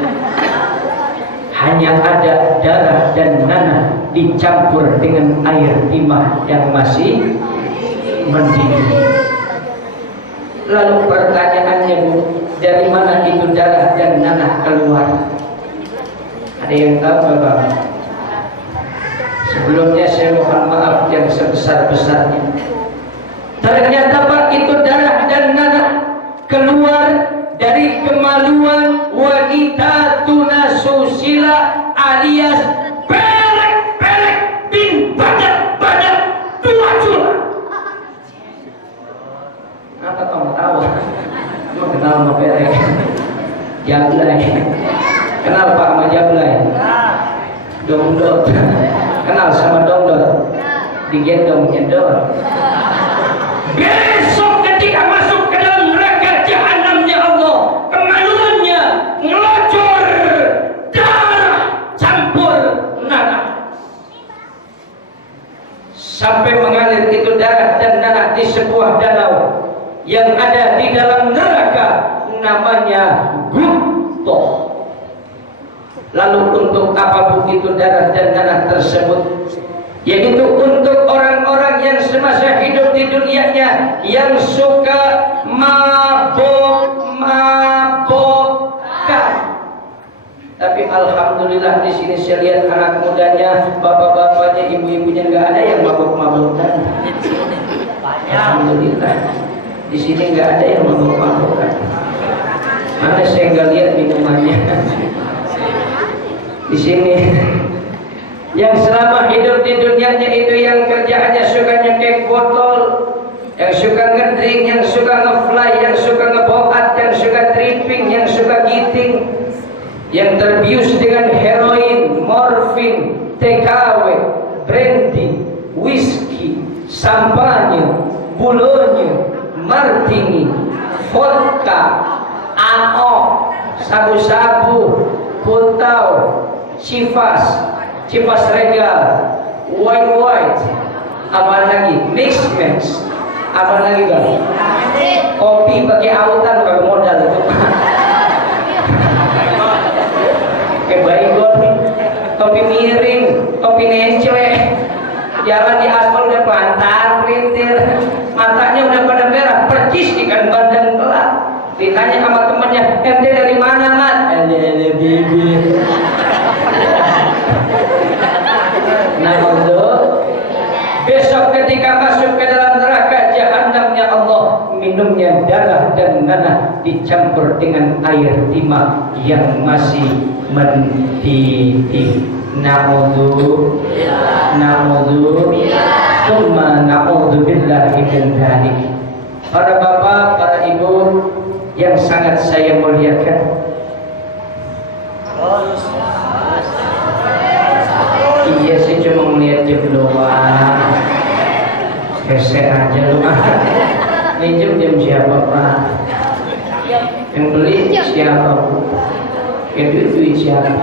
Hanya ada darah dan nanah dicampur dengan air timah yang masih mendidih. Lalu pertanyaannya Bu, dari mana itu darah dan nanah keluar? Ada yang tahu Bapak? Sebelumnya saya mohon maaf yang sebesar-besarnya. Ternyata Pak itu darah dan nanah keluar dari kemaluan wanita tunasusila alias pelek-pelek bin badak-badak tua cula. Apa kamu tahu? Kamu kenal sama pelek? Jablay. Kenal Pak sama Jablay? Dongdot. Kenal sama dongdot? Digendong nyedor. Besok ketika masuk ke dalam neraka jahanamnya Allah, kemaluannya ngelocor darah campur nanah sampai mengalir itu darah dan nanah di sebuah danau yang ada di dalam neraka, namanya Guntoh. Lalu untuk apa begitu darah dan nanah tersebut? Yaitu untuk orang-orang yang semasa hidup di di dunianya yang suka mabok-mabokkan. Tapi alhamdulillah di sini saya lihat anak mudanya, bapak-bapaknya, ibu-ibunya nggak ada yang mabok-mabokkan. Alhamdulillah di sini nggak ada yang mabok-mabokkan. Mana saya nggak lihat minumannya. Di sini yang selama hidup di dunianya itu yang kerjaannya suka nyekek botol, yang suka ngedrink, yang suka ngefly, yang suka ngeboat, yang suka tripping, yang suka giting, yang terbius dengan heroin, morfin, TKW, brandy, whisky, sampanye, bulonye, martini, vodka, AO, sabu-sabu, kuntau, Chivas regal, white, apa lagi, mix, apa lagi bang? Kopi pakai autan pakai modal itu. Kayak baygon, topi miring, topi neclek, jalan di aspal udah pantar, pelintir, matanya udah pada merah, percis ikan bandeng pelak. Ditanya sama temannya, ente dari mana mat? Bibi. Nah untuk besok ketika masuk ke dalam neraka jahanamnya Allah, minumnya darah dan nanah dicampur dengan air timah yang masih mendidih. Na'udzu tsumma na'udzu billahi min dzalik. Para bapak, para ibu yang sangat saya muliakan, iya sih cuma melihat jam doang, hese aja lu. Minjem jam siapa pak? Yang beli siapa? Yang duit siapa?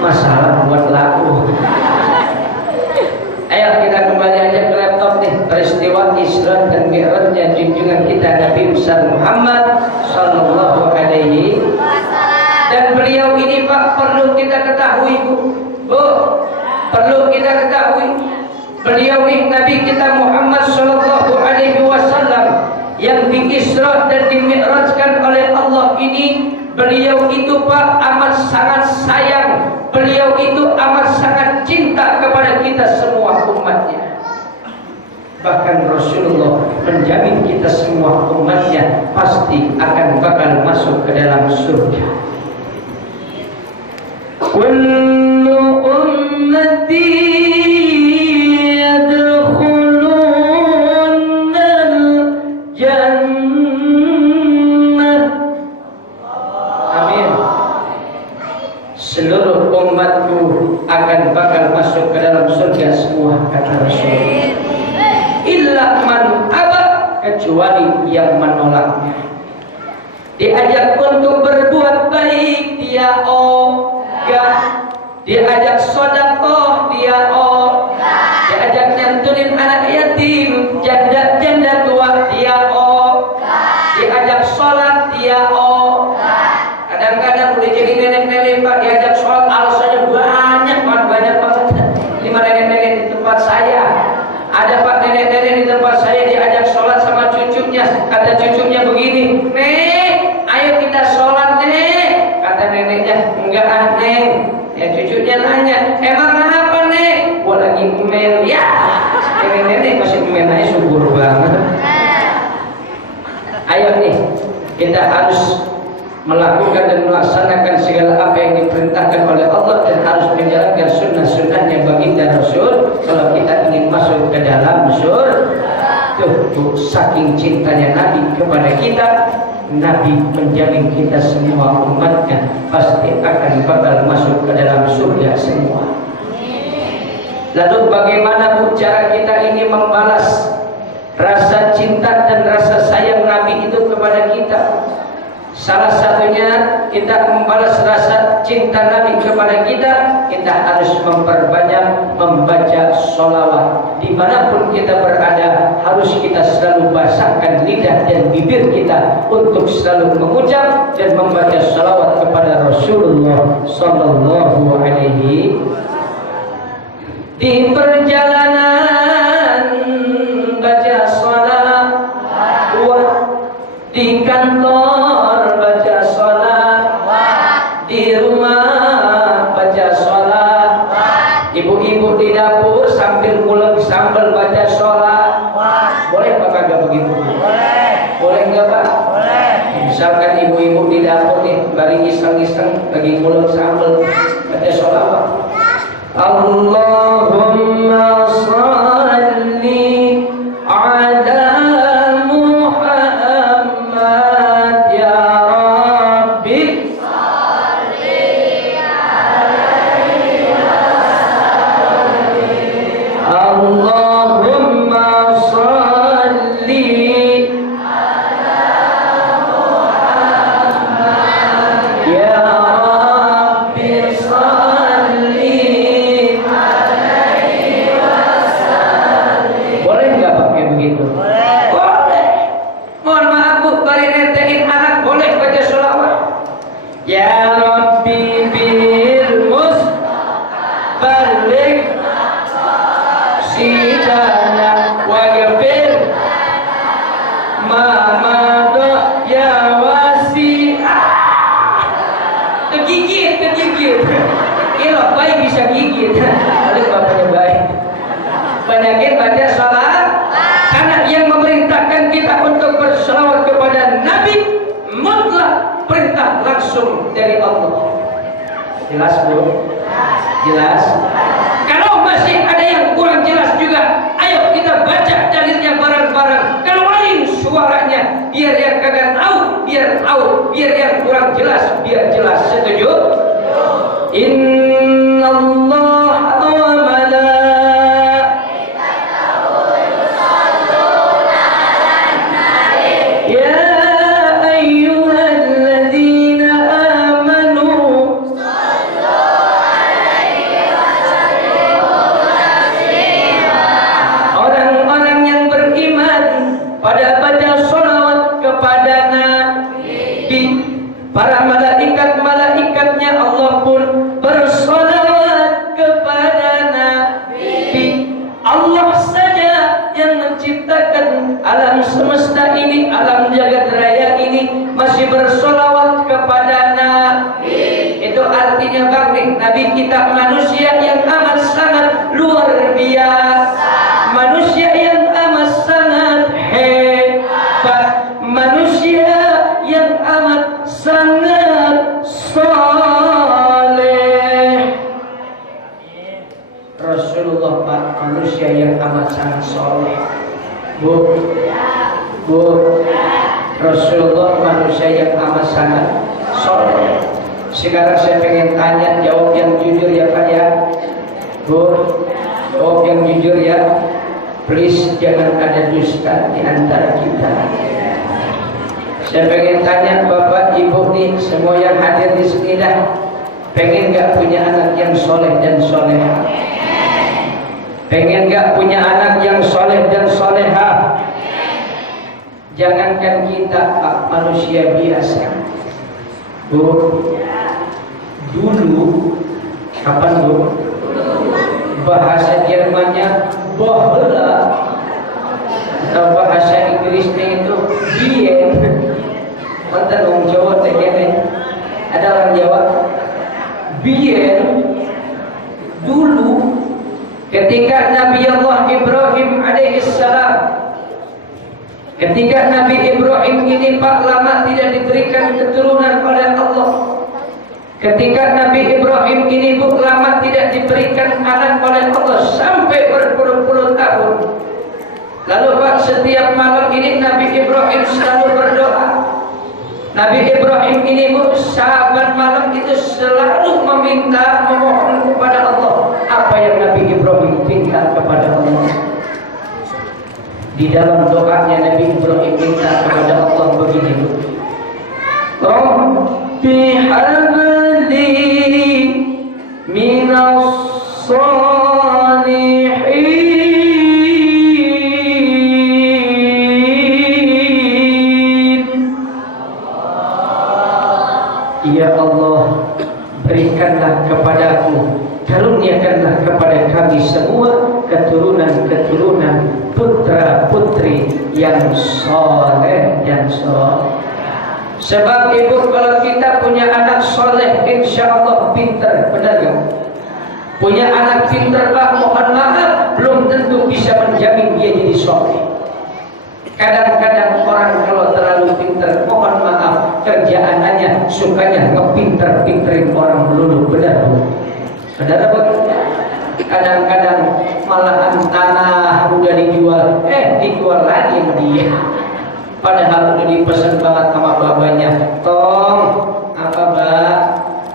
Masalah buat laku. Ayo kita kembali aja ke laptop nih. Peristiwa Isra dan Mi'rajnya junjungan kita Nabi besar Muhammad sallallahu alaihi wasallam. Dan beliau ini Pak perlu kita ketahui Bu, perlu kita ketahui. Beliau ini Nabi kita Muhammad sallallahu alaihi wasallam yang di-Isra dan di-Mi'rajkan oleh Allah ini, beliau itu Pak amat sangat sayang. Beliau itu amat sangat cinta kepada kita semua umatnya. Bahkan Rasulullah menjamin kita semua umatnya pasti akan bakal masuk ke dalam surga. Kullu ummati yadkhulunnal jannah. Amin. Seluruh umatku akan bakal masuk ke dalam surga semua, kata Rasul. Illa man aba, kecuali yang menolaknya. Diajak untuk berbuat baik dia ogah, diajak sedekah dia ogah, diajak nyantunin anak yatim, janda tua dia ogah, diajak sholat dia ogah. Kadang-kadang udah jadi nenek-nenek Pak, diajak sholat alasannya banyak banget. Lima nenek-nenek di tempat saya. Ada Pak nenek-nenek di tempat saya diajak sholat sama cucunya. Kata cucunya begini, Nek, ayo kita sholat Nek. Kata neneknya, enggak Neng. Ya cucunya nanya, emang kenapa Nek? Gua lagi men. Ya, nenek-nenek masih men aja subur banget. Ayo nih, kita harus melakukan dan melaksanakan segala apa yang diperintahkan oleh Allah dan harus menjalankan sunnah-sunnahnya baginda Rasul kalau kita ingin masuk ke dalam surga. Tuh, saking cintanya Nabi kepada kita, Nabi menjamin kita semua umatnya pasti akan bakal masuk ke dalam surga semua. Lalu bagaimana Bu cara kita ini membalas rasa cinta dan rasa sayang Nabi itu kepada kita? Salah satunya kita membalas rasa cinta Nabi kepada kita harus memperbanyak membaca sholawat. Dimanapun kita berada, harus kita selalu basahkan lidah dan bibir kita untuk selalu mengucap dan membaca sholawat kepada Rasulullah sallallahu alaihi. Di perjalanan baca Boleh apa kagak begitu? Boleh. Boleh nggak Pak? Boleh. Misalkan ibu-ibu di dapur nih, bari iseng-iseng lagi ngulek sambel, baca sholawat. Allahumma shalli ala Muhammad ya Rabbi. Allahumma shalli ya Rabbi shalli. Boleh nggak pakai begitu? Boleh. Boleh. Mohon maaf Bu, bari netein anak boleh baca sholawat. Ya Rabbi bil musbalik sidana wa ghafir ma madha ya wasi'ah. Kegigit. Iya, baik bisa gigit. Oleh bapaknya baik. Banyakin baca salat karena yang memerintahkan kita untuk berselawat kepada Nabi mutlak perintah langsung dari Allah. Jelas Bu? Jelas? Kalau masih ada yang kurang jelas juga, ayo kita baca dalilnya bareng-bareng. Keluarin suaranya, biar yang kagak tahu, biar tahu, biar yang kurang jelas, biar jelas. Setuju? Inna Allah wa malaikatahu yusholluna 'alan nabi ya ayyuhalladzina amanu shollu 'alaihi wa sallimu taslima. Orang-orang yang beriman pada baca sholawat kepada Nabi, para malaikat-malaikatnya Allah pun bersolawat kepada Nabi. Allah saja yang menciptakan alam semesta ini, alam jagat raya ini masih bersolawat kepada Nabi. Itu artinya bakti Nabi kita manusia yang amat sangat luar biasa, manusia yang amat sangat hebat, manusia yang amat sangat soleh. Rasulullah Pak manusia yang amat sangat soleh. Bu, Rasulullah manusia yang amat sangat soleh. Sekarang saya pengen tanya, jawab yang jujur ya Pak ya. Bu, jawab yang jujur ya. Please jangan ada dusta di antara kita. Saya pengen tanya Bapak Ibu nih, semua yang hadir di sini dah, pengen gak punya anak yang soleh dan soleha? Pengen gak punya anak yang soleh dan soleha? Jangankan kita Pak, manusia biasa. Bu, dulu kapan Bu? Bahasa Jermannya bohla, atau bahasa Inggrisnya itu bien. Mantan orang Jawa tegene. Ada orang Jawa bien. Dulu ketika Nabi Allah Ibrahim alaihissalam, ketika Nabi Ibrahim ini Pak lama tidak diberikan keturunan oleh Allah, ketika Nabi Ibrahim ini Bu lama tidak diberikan anak oleh Allah sampai berpuluh-puluh tahun. Lalu Pak setiap malam ini Nabi Ibrahim selalu berdoa. Nabi Ibrahim ini Bu saban malam itu selalu meminta, memohon kepada Allah. Apa yang Nabi Ibrahim minta kepada Allah? Di dalam doanya Nabi Ibrahim minta kepada Allah begini Bu. Rabbi habli minas salihin. Ya Allah, berikanlah kepadaku, karuniakanlah kepada kami semua keturunan-keturunan putra-putri yang soleh dan soleh. Sebab Ibu, kalau kita punya anak soleh, insya Allah pintar, benar gak? Punya anak pintar Pak, mohon maaf, belum tentu bisa menjamin dia jadi soleh. Kadang-kadang orang kalau terlalu pintar, mohon maaf, kerjaannya sukanya ngepinter-pinterin orang melulu. Benar bu? Benar bu? Kadang-kadang malahan tanah udah dijual, dijual lagi sama dia. Padahal udah dipesan banget sama babanya, tong, apa mbak?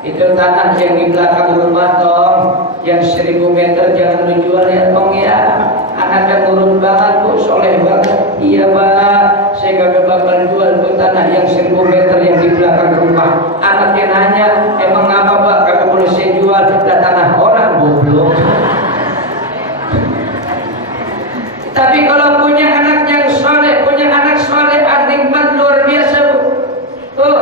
Itu tanah yang di belakang rumah tong, yang 1000 meter jangan dijual ya tong ya. Anaknya turun banget bu, soleh banget. Iya pak, saya gak bakal jual bu tanah yang 1000 meter yang di belakang rumah. Anaknya nanya, emang apa pak? Kagak boleh saya jual, lah tanah orang goblok. Tapi kalau punya anak yang soleh, punya anak soleh, nikmat luar biasa bu. Tuh,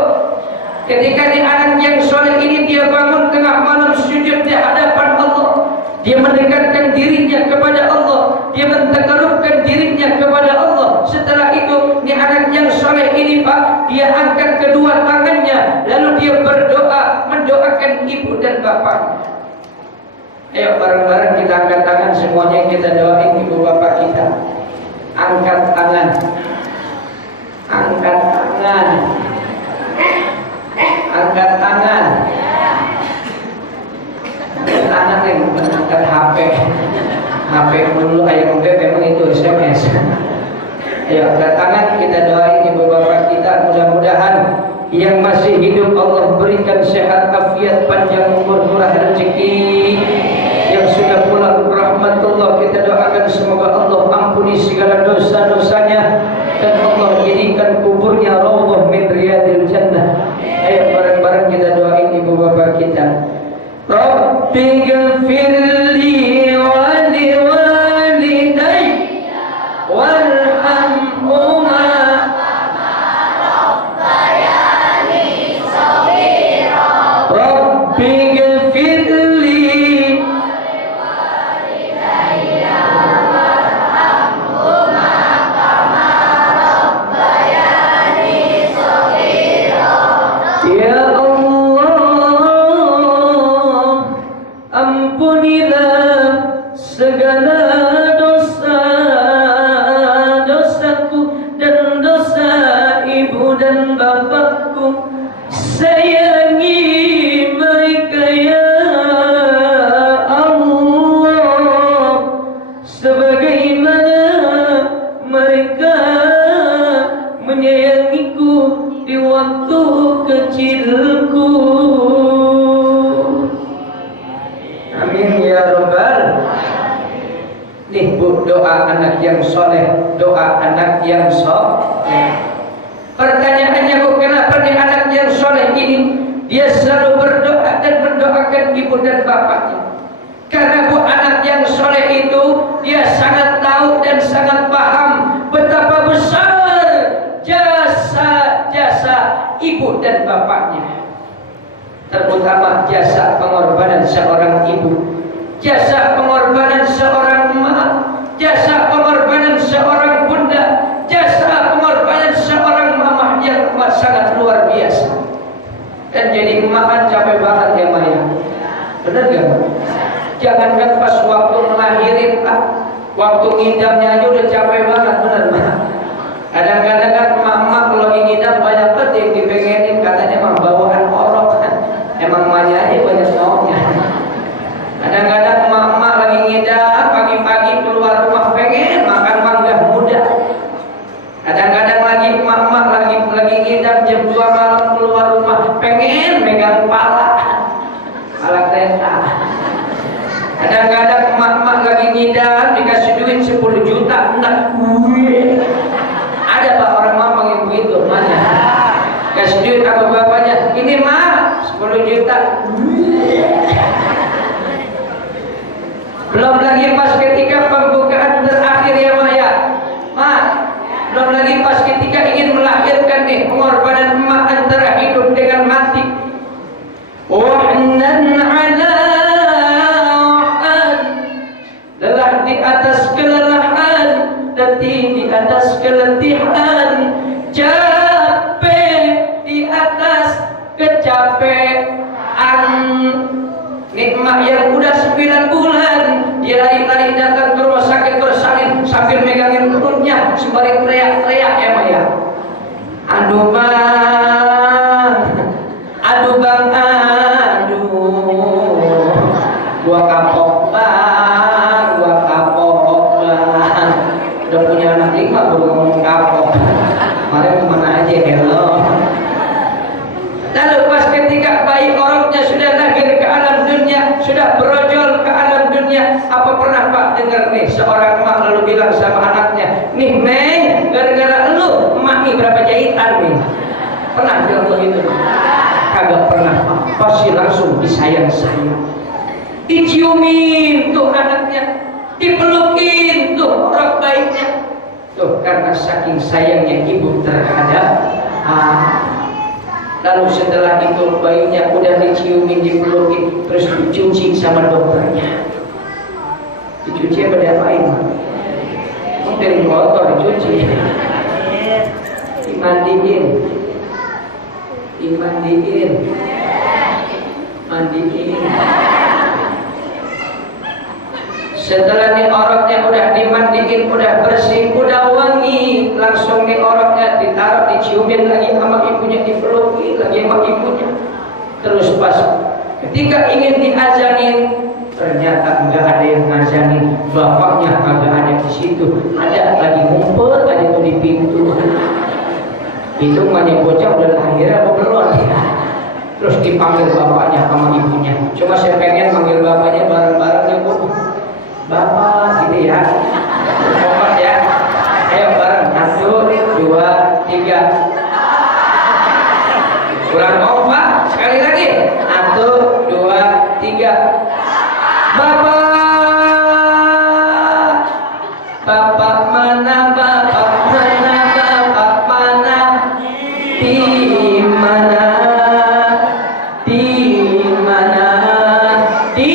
ketika di anak yang soleh ini dia bangun tengah malam sujud di hadapan Allah, dia mendekatkan dirinya kepada Allah, dia mentaqarrubkan dirinya kepada Allah. Setelah itu, ini anak yang soleh ini pak, dia angkat kedua tangannya, lalu dia berdoa, mendoakan ibu dan bapak. Ayo bareng-bareng kita angkat tangan semuanya, kita doain ibu bapak kita. Angkat tangan, angkat tangan, angkat tangan. Tangan yang bukan angkat HP. HP dulu ayam memang itu SMS. Ayo angkat tangan, kita doain ibu bapak kita. Mudah-mudahan yang masih hidup Allah berikan sehat, afiat, panjang umur, murah rezeki. Yang sudah pulang rahmatullah, kita doakan semoga Allah ampuni segala dosa-dosanya dan Allah jadikan kuburnya raudhah min riyadil jannah. Ayo bareng-bareng kita doain ibu bapak kita. Rabbighfirli wa liwalidayya warhamhuma kama rabbayani shaghira. Rabbighfirli doa anak yang soleh, doa anak yang soleh. Pertanyaannya bu, kenapa nih anak yang soleh ini dia selalu berdoa dan mendoakan ibu dan bapaknya? Karena bu, anak yang soleh itu dia sangat tahu dan sangat paham betapa besar jasa-jasa ibu dan bapaknya, terutama jasa pengorbanan seorang ibu, jasa pengorbanan seorang emak, jasa pengorbanan seorang bunda, jasa pengorbanan seorang mama yang sangat luar biasa. Dan jadi emak capek banget ya Maya, bener gak? Jangankan pas waktu melahirin pak, waktu ngidamnya aja udah capek banget, bener Mak? Kadang-kadang kan mama kalau ngidam banyak banget yang dipengenin, katanya emang bawaan orok kan, emang Maya aja banyak maunya. Kadang-kadang mama lagi ngidam pagi-pagi keluar rumah pengen makan mangga muda. Kadang-kadang lagi mama lagi ngidam jam 2 malam keluar rumah pengen megang pala kereta. Kadang-kadang mama lagi ngidam dikasih duit 10 juta, enggak gue. Ada pak orang mama yang begitu, mana? Kasih duit apa bapaknya? Ini mah 10 juta. Belum lagi pas ketika pembukaan terakhir ya Maya, Mak. Belum lagi pas ketika ingin melahirkan nih, pengorbanan emak antara hidup dengan mati. Wahnan ala lelah di atas kelelahan, letih di atas keletihan, capek di atas kecapean. Nikmat yang udah 9 bulan dia lari-lari datang ke rumah sakit bersalin sambil megangin perutnya, Nah, sembari teriak-teriak ya Maya. Aduh bang, aduh bang, aduh, gua kapok bang, gua kapok bang. Udah punya anak 5 baru ngomong kapok. Kemarin kemana aja hello. Lalu pas ketika bayi orangnya sudah lahir ke alam dunia, sudah berojol ke alam dunia, apa pernah Pak dengar nih seorang emak lalu bilang sama anaknya, nih Neng, gara-gara lu emak nih berapa jahitan nih? Pernah bilang begitu? Kagak pernah Pak. Pasti langsung disayang-sayang, diciumin tuh anaknya, dipelukin tuh orang baiknya. Tuh karena saking sayangnya ibu terhadap lalu setelah itu bayinya udah diciumin, dipelukin, terus dicuci sama dokternya. Dicuci apa diapain? Mungkin kotor dicuci, dimandiin, mandiin. Setelah nih orangnya udah dimandiin, udah bersih, udah wangi, langsung nih orangnya ditaruh, diciumin lagi sama ibunya, dipeluki lagi sama ibunya. Terus pas ketika ingin diazanin, ternyata nggak ada yang ngazanin, bapaknya kagak ada di situ, ada lagi ngumpet aja tuh di pintu. Itu banyak bocah udah lahir apa belum? Terus dipanggil bapaknya sama ibunya. Cuma saya pengen panggil bapaknya bareng-bareng ya Bu. Bapak gitu ya, kompak ya, ayo bareng 1, 2, 3. Kurang kompak, sekali lagi 1, 2, 3. Bapak mana, bapak mana, bapak mana, di mana, di mana, di.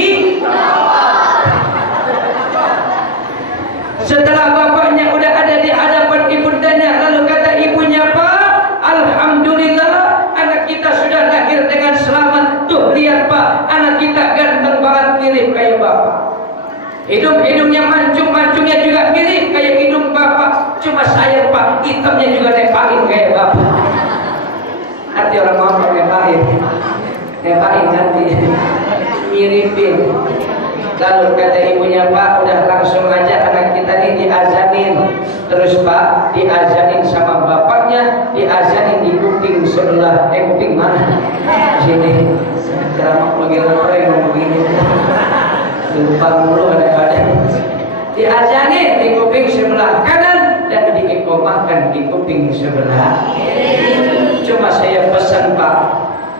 Setelah bapaknya udah ada di hadapan ibundanya, lalu kata ibunya, Pak, alhamdulillah anak kita sudah lahir dengan selamat. Tuh lihat Pak, anak kita ganteng banget, mirip kayak bapak. Hidungnya mancung-mancungnya juga mirip kayak hidung bapak. Cuma saya Pak, hitamnya juga nepain kayak bapak. Nanti orang mau nepain nanti miripin. Lalu kata ibunya, Pak, udah langsung aja anak kita ini diazanin. Terus Pak, diazanin sama bapaknya, diazanin di kuping sebelah. Kuping mana? Sini. Ceramah lagi ngomong begini. Lupa mulu kadang-kadang. Diazanin di kuping sebelah kanan dan diiqomahkan di kuping sebelah. Cuma saya pesan Pak,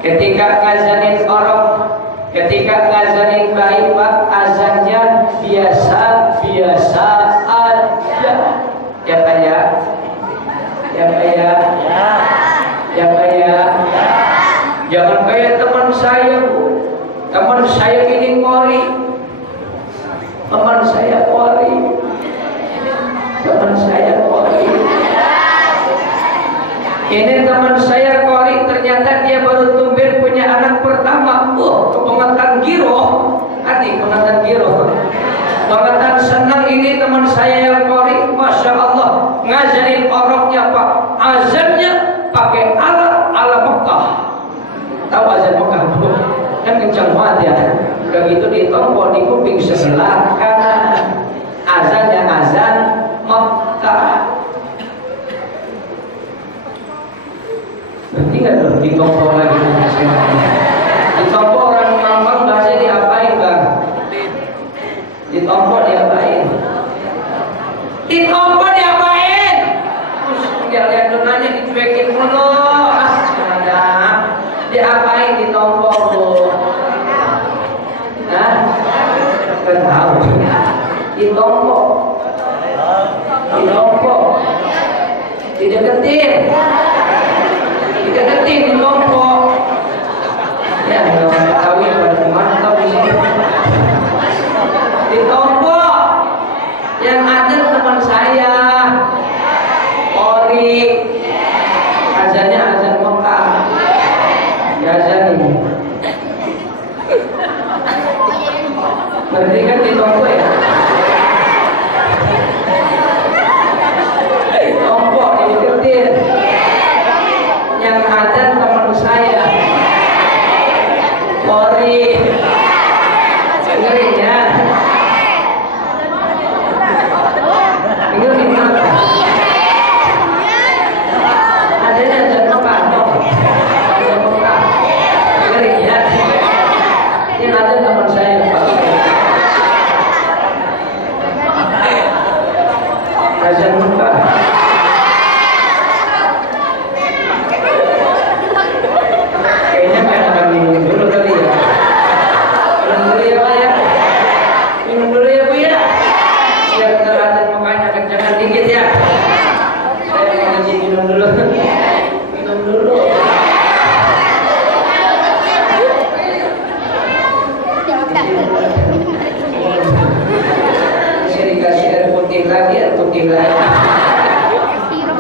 ketika ngazanin orang, ketika ngazanin bayi Pak, azannya biasa aja. Ya Pak ya? Ya Pak ya? Ya Pak ya? Jangan kayak teman saya Bu. Teman saya ini ngori. Teman saya ngori. Teman saya ngori. Ini teman saya ngori, ternyata dia baru tumben punya anak pertama. Kebangetan giro. Hati kebangetan giro. Kebangetan senang ini teman saya yang ngori. Masya Allah, ngajarin orangnya Pak, azannya pakai ala Mekah. Tahu azan Mekah Bu? Kan kencang banget ya. Udah gitu ditompok di kuping sebelah kanan. Azannya azan Mekah. Berarti nggak tuh ditompok lagi? Ditompok orang Mampang bahasa diapain Bang? Ditompok diapain? Ditompok diapain? Lihat donanya dicuekin mulu. Diapain ditompok Bu? Hah? Kan tahu. Ditompok. Dideketin. Ditompok. Ya, kalau kawin pada mantap di sini. Ditompok. Yang ada teman saya. Ori. Azannya azan Mekah. Diazanin. Berarti kan ditompok ya.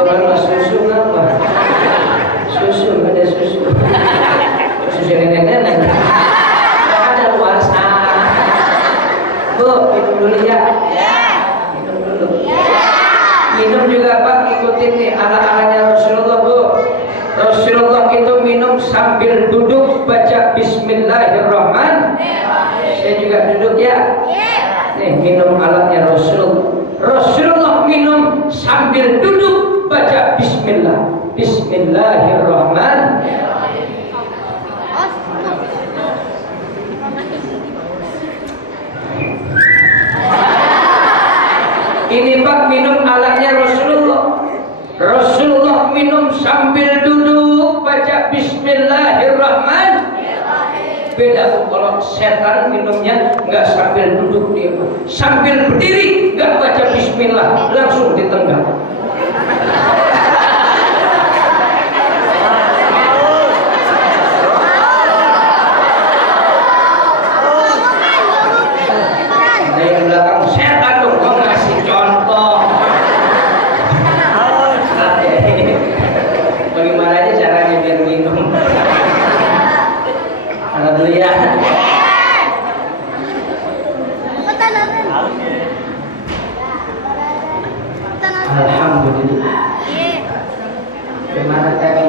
tenggorokan mas susu apa? Susu, ada susu. Susu nenek-nenek. Ada puasa. Bu, minum dulu ya. Minum dulu. Minum juga Pak, ikutin nih anak-anaknya Rasulullah Bu. Rasulullah itu minum sambil duduk baca Bismillahirrahmanirrahim. Saya juga duduk ya. Nih minum alatnya Rasulullah minum sambil duduk baca Bismillah. Bismillahirrahmanirrahim. Ini Pak minum alatnya Rasulullah minum sambil duduk baca Bismillahirrahmanirrahim. Beda kalau setan minumnya nggak sambil duduk dia, sambil berdiri nggak baca Bismillah, langsung ditenggak. Nah yang belakang setan dong, kau ngasih contoh. Bagaimana aja caranya biar minum? Alhamdulillah. Alhamdulillah. Gimana tadi?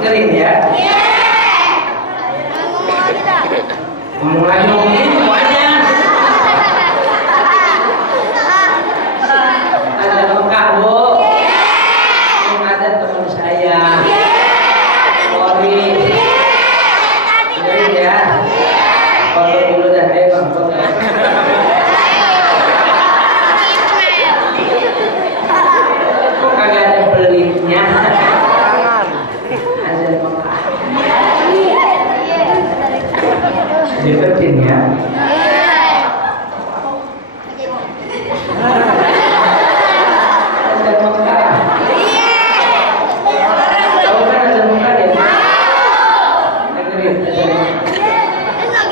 Dengerin ya. Ngomong lagi semuanya. Ada Mekah Bu. Ada teman saya. Mori. Dengerin ya. Foto dulu dan bang foto. Kok kagak ada pelitnya? Ada Mekah. Deketin ya. Ada Mekah. Tahu kan ada Mekah ya? Dengerin.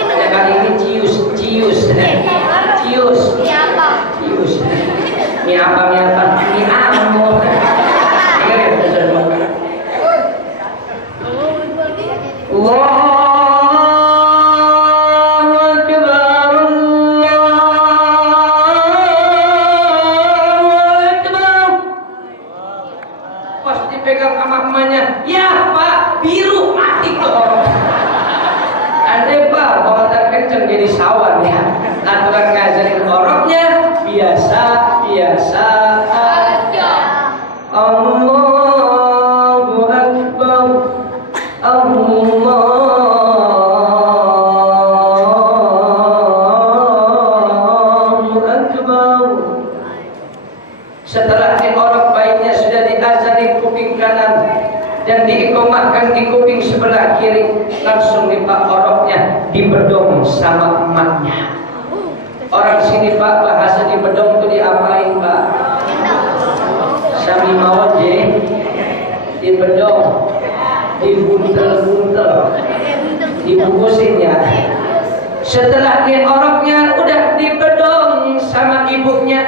Ada kali ini cius. Mie apa? Mie amo. Dengerin ada Mekah. Pas dipegang sama emaknya, ya Pak, biru mati tuh orang. Andai Pak, kalau terkenceng jadi sawan ya. Aturan ngajarin orangnya biasa aja. Allahu Akbar. Allahu Akbar. Setelah orang baiknya sudah diazani kuping kanan dan diikomahkan di kuping sebelah kiri, langsung Pak oroknya dibedong sama emaknya. Orang sini Pak bahasa dibedong itu diapain Pak? Sami mawaje, dibedong, dibuntel-buntel, dibungkusin ya. Setelah oroknya udah dibedong sama ibunya,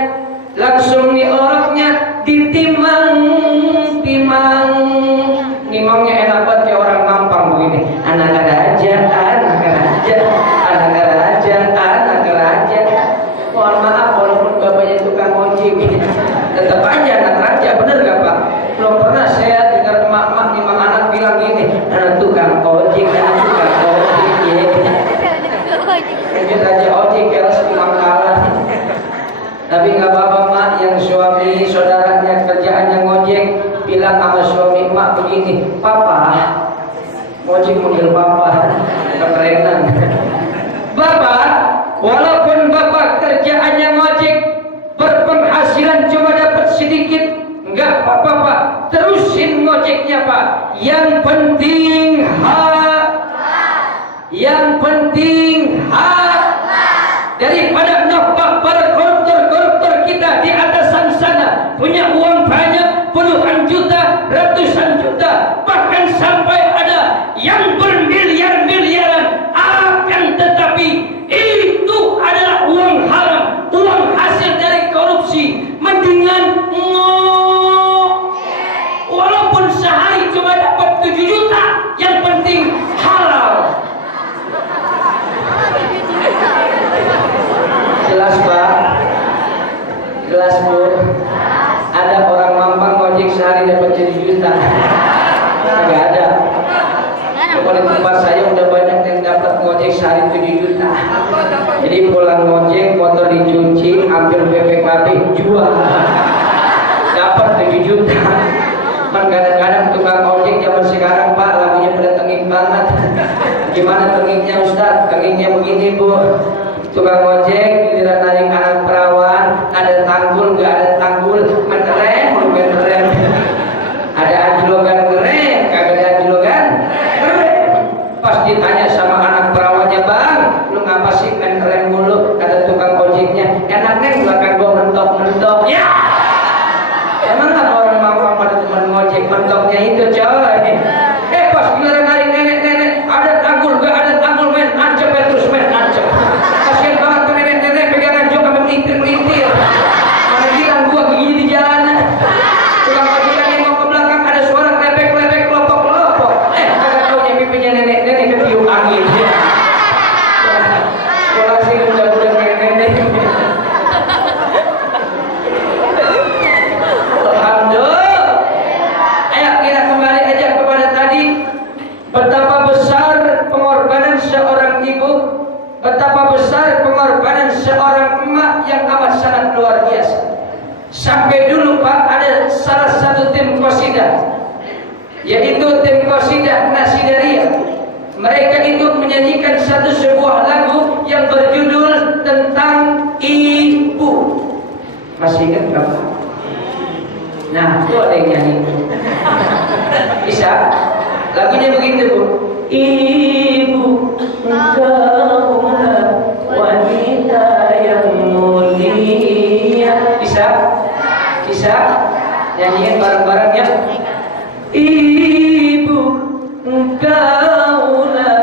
langsung oroknya ditimang. Nimangnya enak banget kayak orang Mampang begini. Anak raja. Mohon maaf walaupun bapaknya tukang ojek, tetap aja anak raja, bener gak Pak? Belum pernah saya dengar emak-emak nimang anak bilang gini, anak tukang ojek ya. Ini raja ojek ya harus kalah. Tapi nggak apa-apa Mak, yang suami saudaranya kerjaannya ngojek bilang sama suami Mak begini, Papa, ngojek manggil Papa, kekerenan. Bapak, walaupun Bapak kerjaannya ngojek, berpenghasilan cuma dapat sedikit, nggak apa-apa Pak, terusin ngojeknya Pak. Yang penting daripada nafkah para koruptor kita di atasan sana punya uang banyak, puluhan juta, ratusan juta, bahkan sampai ada yang bermiliar-miliaran, akan tetapi itu adalah uang Jelas Bu. Ada orang Mampang ngojek sehari dapat 7 juta? Enggak ada. Kalau di tempat saya udah banyak yang dapat ngojek sehari 7 juta. Jadi pulang ngojek, motor dicuci, ambil BPKB, jual. Dapat 7 juta. Man kadang-kadang tukang ojek zaman sekarang Pak lagunya pada tengik banget. Gimana tengiknya Ustaz? Tengiknya begini Bu. Tukang ojek giliran narik anak perawan, ada tanggul nggak ada tanggul, mengerem, mengerem. Ada anjlogan ngerem, kagak ada anjlogan ngerem. Pas ditanya sama anak perawannya, Bang, lu ngapa sih main rem mulu? Kata tukang ojeknya, enaknya belakang gua mentok-mentok. Ya. Emang nggak orang mau pada teman ngojek mentoknya itu coy. Pas giliran narik nenek-nenek, ada tanggul nggak ada tanggul, main ancep terus main ancep. Kasian banget tuh nenek-nenek pegangan jok sampai melintir-melintir. Mana bilang gua begini di jalanan. Tukang ojek yang nengok ke belakang ada suara klepek-klepek, kelopok-kelopok. Kagak taunya pipinya nenek-nenek ketiup angin. Sekolah sih udah nenek-nenek. Alhamdulillah. Ayo kita kembali aja kepada tadi. Betapa besar pengorbanan seorang ibu, betapa besar pengorbanan seorang emak yang amat sangat luar biasa. Sampai dulu Pak ada salah satu tim qasidah, yaitu tim qasidah Nasidariyah. Mereka itu menyanyikan satu sebuah lagu yang berjudul tentang ibu. Masih ingat Bapak? Nah, itu ada yang nyanyi. Bisa? Lagunya begitu Bu. Ibu, engkaulah wanita yang mulia. Bisa? Bisa? Nyanyiin bareng-bareng ya. Ibu, engkaulah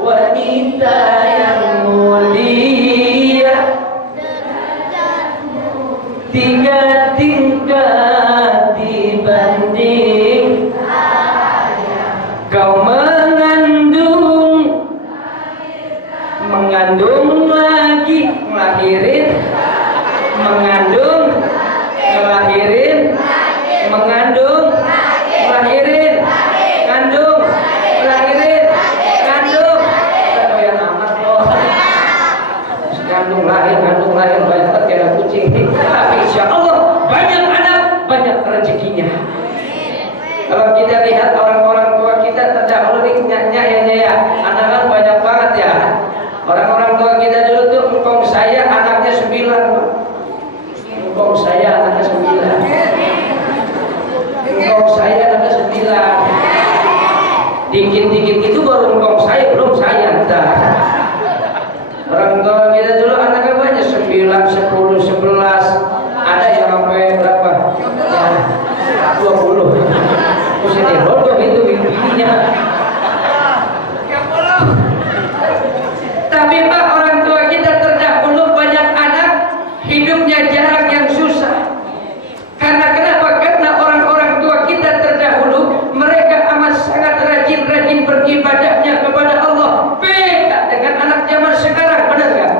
wanita yang mulia, 3 tingkat dibanding kau mengandung lagi, ngelahirin, mengandung, ngelahirin, mengandung, ngelahirin, ngandung, ngelahirin, ngandung. Kita doyan amat loh. Ngandung lahir banyak banget kayak kucing. Tapi insya Allah banyak anak, banyak rezekinya. Kalau kita lihat orang-orang tua kita terdahulu ya, anak kan banyak banget ya. Orang-orang tua kita dulu tuh engkong saya anaknya 9. Engkong saya anaknya 9. Engkong saya anaknya 9. Dikit-dikit itu baru engkong saya, belum saya entar. Orang tua kita dulu anaknya banyak 9, 10, 11. Ada yang sampai berapa? Ya, 20. Terus ini bodoh itu bibinya. Tapi Pak, orang tua kita terdahulu banyak anak, hidupnya jarang yang susah. Karena kenapa? Karena orang-orang tua kita terdahulu mereka amat sangat rajin beribadahnya kepada Allah. Beda dengan anak zaman sekarang, benar nggak?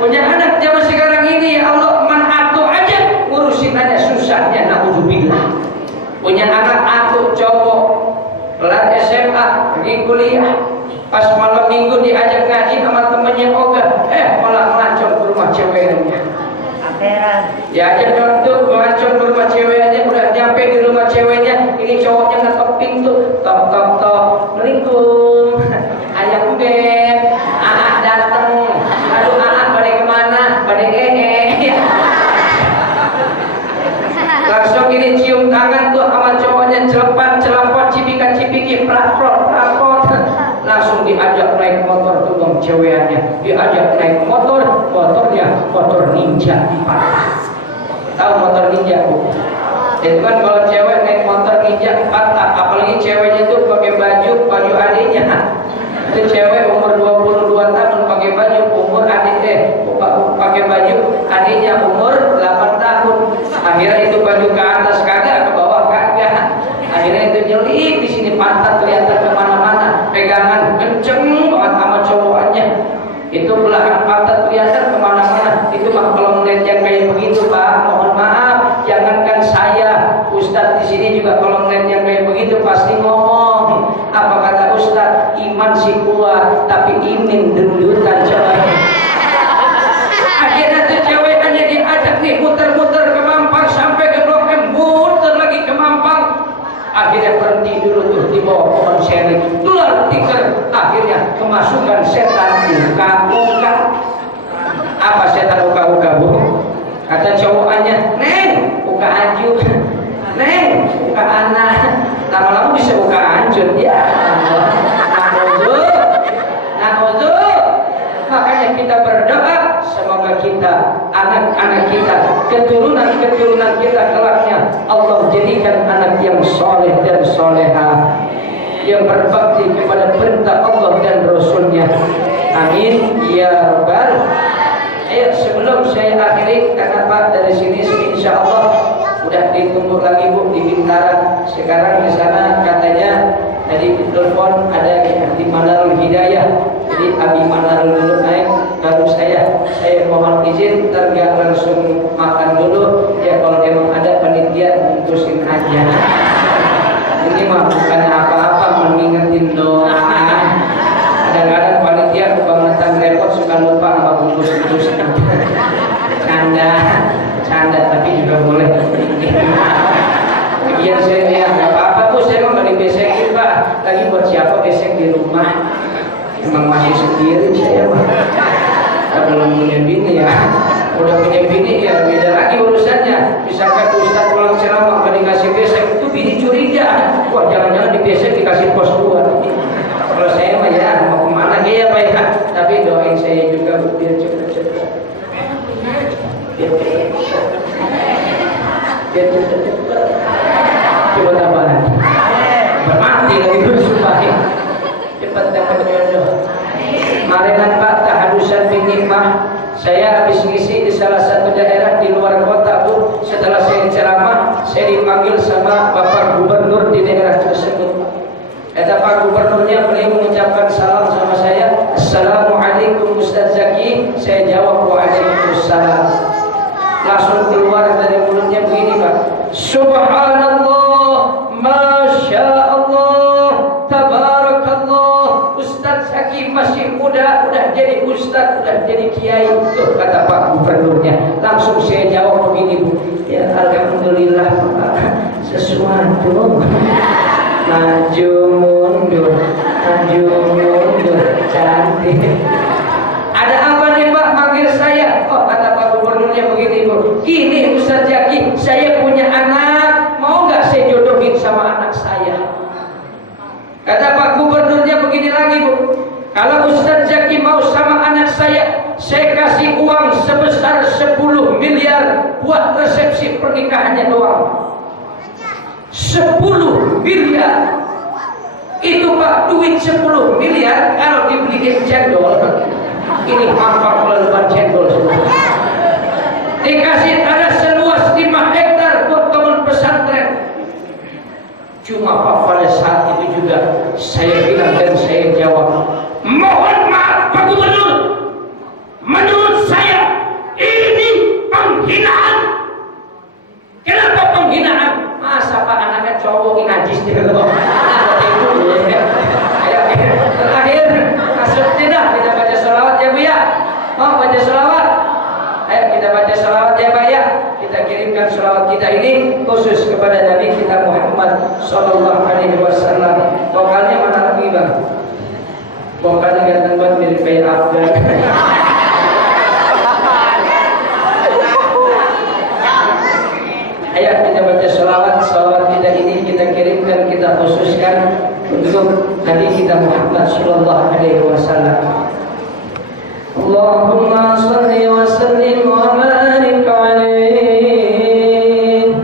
Punya anak zaman sekarang ini ya Allah, manatu aja ngurusin aja susahnya, naudzubillah. Punya anak aku cowok kelar SMA, pergi kuliah, pas malam minggu diajak ngaji sama temennya Oga, malah ngelancong ke rumah ceweknya. Diajak untuk ngelancong ke rumah ceweknya, udah nyampe di rumah ceweknya, ini cowoknya ngetok pintu, tok, assalamualaikum, ayam beb, dateng, aduh pada kemana, pada langsung ini cium tangan tuh sama cowoknya, celapot, cipika-cipiki, prapot, langsung diajak naik motor tuh dong ceweknya, diajak naik motornya motor ninja patah. Tahu motor ninja Bu? Itu kan kalau cewek naik motor ninja patah, apalagi ceweknya tuh pakai baju adiknya. Itu cewek umur 22 tahun pakai baju umur pakai baju adiknya umur 8 tahun. Akhirnya itu baju ke atas kagak, ke bawah kagak. Akhirnya itu nyelip di sini, pantat kelihatan kemana-mana, pegangan kenceng banget sama cowokannya. Itu belahan pantat kelihatan kemana-mana. Itu mah kalau melihat yang kayak begitu Pak, mohon maaf. masih kuat, tapi ingin dendutan coba. Akhirnya tuh cewek hanya diajak nih muter-muter ke Mampang sampai ke Blok M, muter lagi ke Mampang. Akhirnya berhenti dulu tuh di bawah pohon seri, keluar tikar. Akhirnya kemasukan setan uka-uka. Apa setan uka-uka, Bu? Kata cowokannya, Neng, uka aju, Neng, uka anak. Lama-lama bisa uka anjur ya. Naudzu. Makanya kita berdoa, semoga kita, anak-anak kita, keturunan-keturunan kita kelaknya Allah jadikan anak yang soleh dan soleha, yang berbakti kepada perintah Allah dan Rasulnya. Amin ya rabbal. Ayo sebelum saya akhiri, karena Pak dari sini insya Allah udah ditunggu lagi Bu di Bintara. Sekarang di sana katanya tadi telepon ada di Manarul Hidayah. Jadi Abi Manarul dulu naik, baru saya mohon izin ntar gak langsung makan dulu ya, kalau memang ada panitia bungkusin aja. Ini mah bukan apa-apa, mengingetin doang. Kadang-kadang panitia kebangetan repot suka lupa sama bungkus-bungkus. Canda tapi juga boleh. Kemudian saya ya nggak apa-apa Bu, saya emang nggak dibesekin Pak. Lagi buat siapa besek di rumah? Emang masih sendiri saya mah. Belum punya bini ya. Udah punya bini ya beda lagi urusannya. Misalkan Ustaz pulang ceramah nggak dikasih besek, itu bini curiga. Wah jangan-jangan dibesek dikasih pos 2. Kalau saya mah ya mau kemana ya Pak ya. Tapi doain saya juga Bu biar cepet-cepet. Biar cepet-cepet. Coba tambahan. Bermati lagi bersumpahin. Cepat dapat jodoh. Marinan Pak tahadusan binikmah. Saya habis ngisi di salah satu daerah di luar kota Bu. Setelah saya ceramah, saya dipanggil sama Bapak Gubernur di daerah tersebut. Kata Pak Gubernurnya, beliau mengucapkan salam sama saya. Assalamualaikum Ustaz Zaki. Saya jawab waalaikumsalam. Langsung keluar dari mulutnya begini Pak. Subhanallah, Masya Allah, Tabarakallah. Ustaz Zaki masih muda, udah jadi Ustaz, udah jadi Kiai. Tuh kata Pak Gubernurnya. Langsung saya jawab begini Bu. Ya Alhamdulillah Pak, sesuatu. Maju mundur, cantik. Ada apa nih Pak panggil saya? Oh kata Pak Gubernurnya begini Bu. Gini Ustaz Zaki, saya punya anak, mau nggak saya jodohin sama anak saya? Kata Pak Gubernurnya begini lagi Bu. Kalau Ustaz Zaki mau sama anak saya kasih uang sebesar 10 miliar buat resepsi pernikahannya doang. 10 miliar itu Pak, duit 10 miliar kalau dibeliin cendol, ini mampak melaluan cendol semua. Dikasih tanah seluas 5 hektar buat bangun pesantren. Cuma Pak pada saat itu juga saya bilang dan saya jawab, mohon maaf Pak Gubernur, menurut saya ini penghinaan. Kenapa penghinaan? Masa Pak anaknya cowok najis di dalam. Terakhir masuk tidak kita baca sholawat ya Bu ya. Mau baca sholawat? Ayo kita baca sholawat ya Pak ya. Kita kirimkan sholawat kita ini khusus kepada Nabi kita Muhammad Sallallahu Alaihi Wasallam. Vokalnya mana lagi Bang? Vokalnya ganteng banget mirip kayak Afgan. Ayo kita baca sholawat kita ini kita kirimkan, kita khususkan untuk Nabi kita Muhammad Sallallahu Alaihi Wasallam. Allahumma salli wa sallim wa barik alaihi.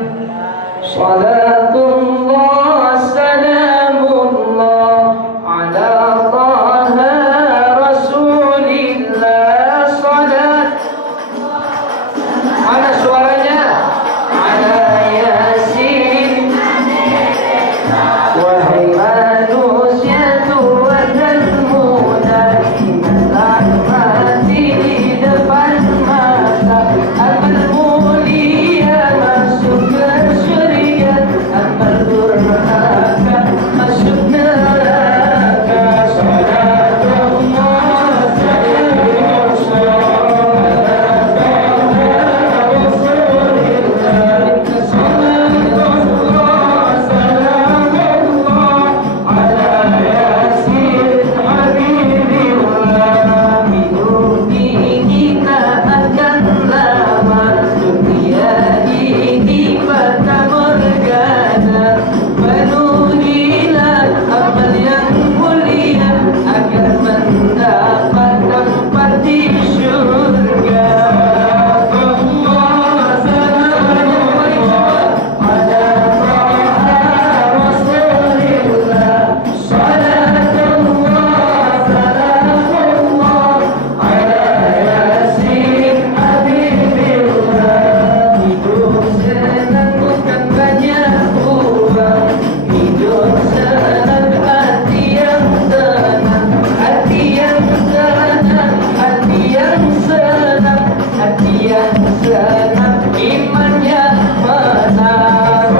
Salatullah salamullah ala Taha Rasulillah. Salat. Mana suaranya? Masuk neraka, salat segenap imannya benar.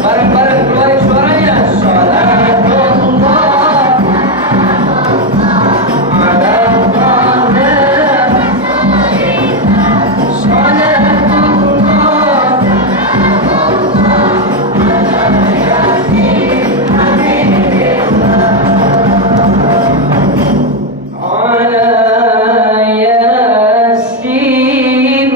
Bareng-bareng keluarin suaranya. Salatullah ala Muhammad. Salatullah ala Yasin.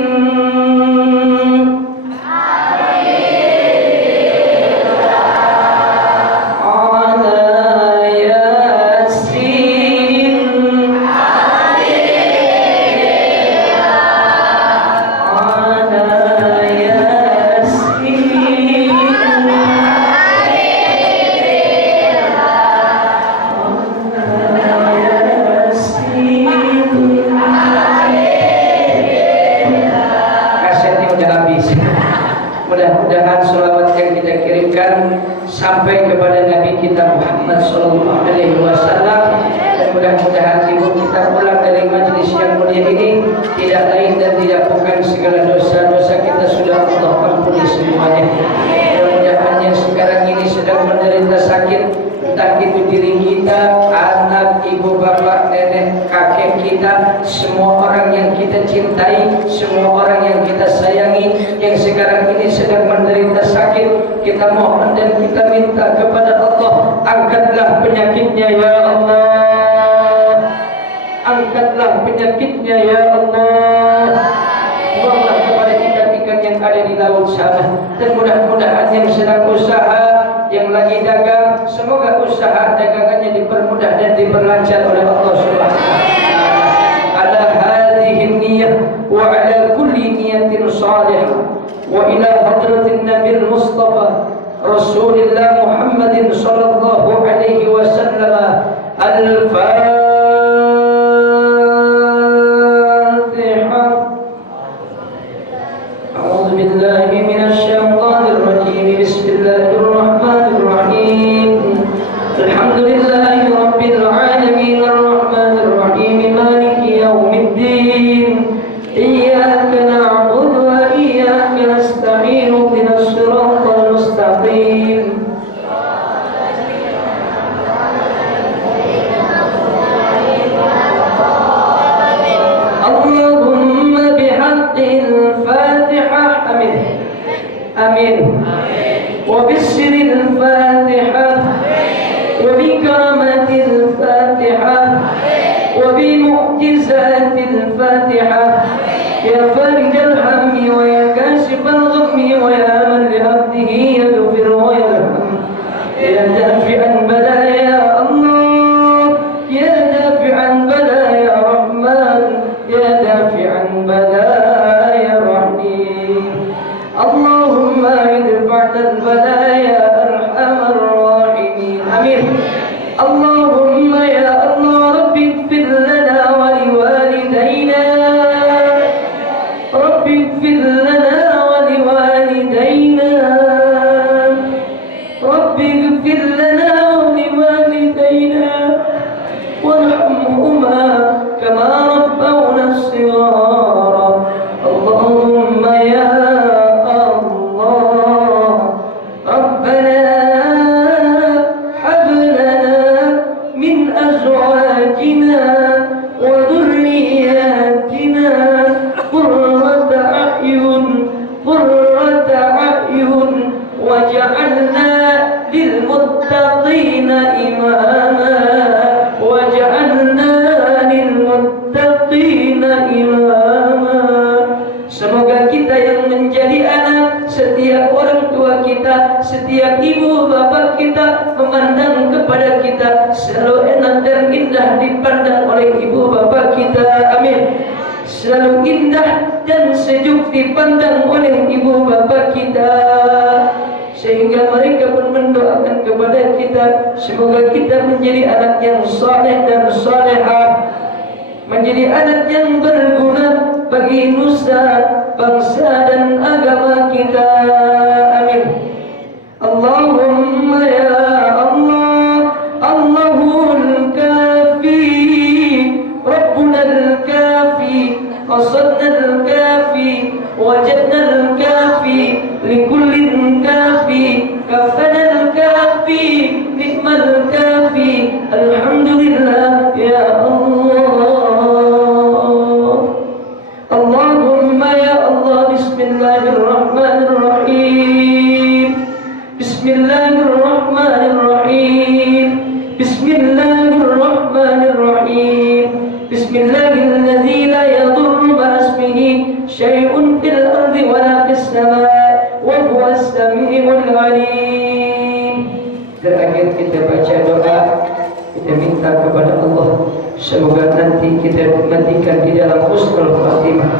Kasetnya udah habis. Mudah-mudahan sholawat yang kita kirimkan sampai kepada Nabi kita Muhammad Sallallahu Alaihi Wasallam, dan mudah-mudahan ibu kita pulang dari majelis yang mulia ini tidak lain dan tidak bukan segala dosa-dosa kita sudah Allah ampuni semuanya. Mudah-mudahan yang sekarang ini sedang menderita sakit, entah itu diri kita, anak, ibu, bapak, nenek, kakek kita, semua orang yang kita cintai, semua orang yang kita sayangi, yang sekarang ini sedang menderita sakit, kita mohon dan kita minta kepada Allah, angkatlah penyakitnya ya Allah, angkatlah penyakitnya ya Allah. Buanglah kepada ikan-ikan yang ada di laut sana, dan mudah-mudahan yang sedang usaha, yang lagi dagang, semoga usaha dagangannya dipermudah dan diperlancar oleh Allah Subhanahu wa taala. Ala hadhihi niyyah wa ala kulli niyatin salihah wa ila hadratin Nabil Mustafa Rasulillah Muhammadin sallallahu alaihi wasallam. Al-Fatihah. A'udzu billahi minasy syaithanir rajim. Bismillahirrahmanirrahim. Alhamdulillahi rabbil alamin arrahmanir rahim maliki yaumiddin. Iyyaka na'budu wa iyyaka nasta'in ihdinas siratal mustaqim. Allahumma bihaqqil Fatihah. Amin. Amin. وبسر الفاتحة وبكرامة الفاتحة وبمعجزات الفاتحة يا فارج الهم ويا كاشف الغم ويا من لعبده يغفر ويرحم يا دافعا بلايا الله يا دافعا بلايا رحمن يا دافعا بلايا رحيم اللهم ادفع البلايا ارحم الراحمين. امين. اللهم يا الله رب اغفر لنا ولوالدينا muttaqina imama. Semoga kita yang menjadi anak, setiap orang tua kita, setiap ibu bapak kita memandang kepada kita selalu enak dan indah dipandang oleh ibu bapak kita. Amin. Selalu indah dan sejuk dipandang oleh ibu bapak kita, sehingga mereka pun mendoakan kepada kita semoga kita menjadi anak yang saleh dan salehah, menjadi anak yang berguna bagi nusa, bangsa dan agama kita. Amin. Allahumma ya Allah, Allahul kafi, Rabbunal kafi, qasadnal kafi, wajadnal kafi, likullin kafi, kafanal kafi, nikmal kafi. Alhamdulillah ya Allah. Allahumma ya Allah. Bismillahirrahmanirrahim. Bismillahirrahmanirrahim. Bismillahirrahmanirrahim. Bismillahilladzi la yadurru ma'asmihi syai'un fil ardi wa la fis samaa'i wa huwas samii'ul 'aliim. Terakhir kita baca doa, kita minta kepada Allah semoga nanti kita matikan di dalam husnul khatimah.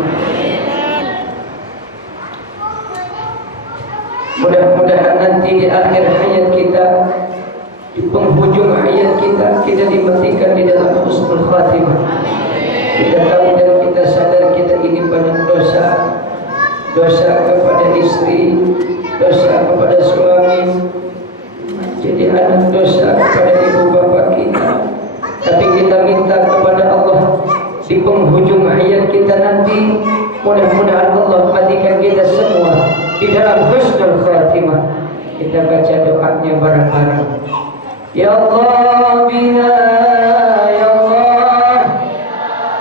Mudah-mudahan nanti di akhir hayat kita, di penghujung hayat kita, kita dimatikan di dalam husnul khatimah. Kita tahu dan kita sadar kita ini banyak dosa. Dosa kepada istri, dosa kepada suami, jadi anak, dosa kepada ibu bapak kita. Tapi kita minta kepada Allah di penghujung hayat kita nanti, mudah-mudahan Allah matikan kita semua di dalam husnul khatimah. Kita baca doanya bareng-bareng. Ya Allah biha, ya Allah,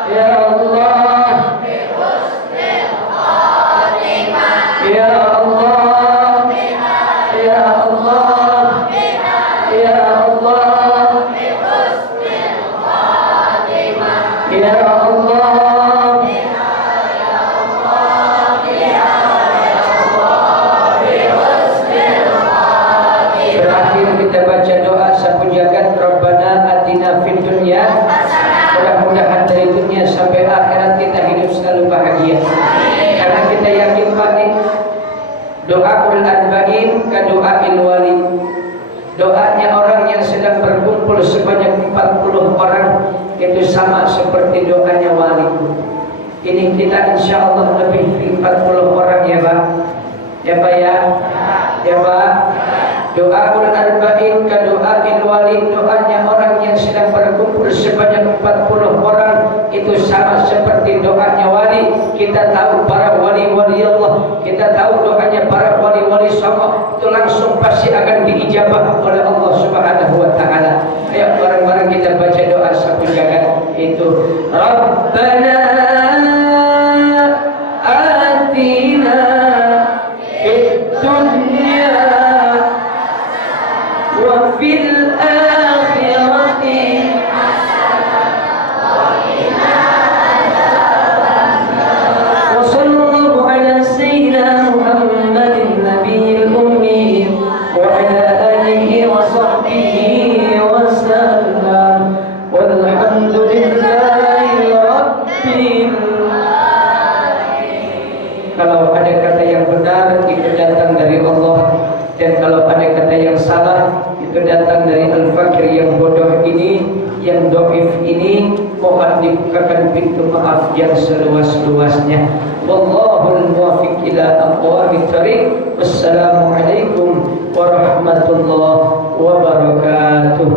ya Allah, bi husnul khatimah. Ya Allah biha, ya Allah, ya Allah, bi husnul khatimah. Ya Allah biha, ya Allah, biha, ya Allah, bi husnul khatimah. Terakhir kita baca doa sapu jagat. Rabbana atina fid dunya hasanah. Mudah-mudahan dari dunia sampai akhirat kita hidup selalu bahagia. Karena kita yakin pasti doaul arba'in ka doail wali. Doanya orang yang sedang berkumpul sebanyak 40 orang itu sama seperti doanya wali. Ini kita insyaallah lebih 40 orang ya Pak. Ya Pak ya. Ya Pak. Doaul arba'in ka doail wali, doanya orang yang sedang berkumpul sebanyak 40 orang itu sama seperti doanya wali. Kita tahu para wali-wali Allah, kita tahu doanya para wali-wali songo itu langsung pasti akan diijabah oleh Allah Subhanahu wa taala. Ayo bareng-bareng kita baca doa sapu jagat itu. Rabbana atina fid dunya wa fil akhirati hasanah wa qina adzabannar. Wa sallallahu ala sayyidina Muhammadin nabiyil ummi wa ala alihi wa sahbihi wa sallam. Walhamdulillahi rabbil alamin. Kalau ada kata yang benar itu datang dari Allah, dan kalau ada kata yang salah itu datang dari al-fakir yang bodoh ini, yang dhaif ini. Mohon dibukakan pintu maaf yang seluas-luasnya. Wallahul muwaffiq ila aqwamit thariq. Wassalamualaikum warahmatullahi wabarakatuh.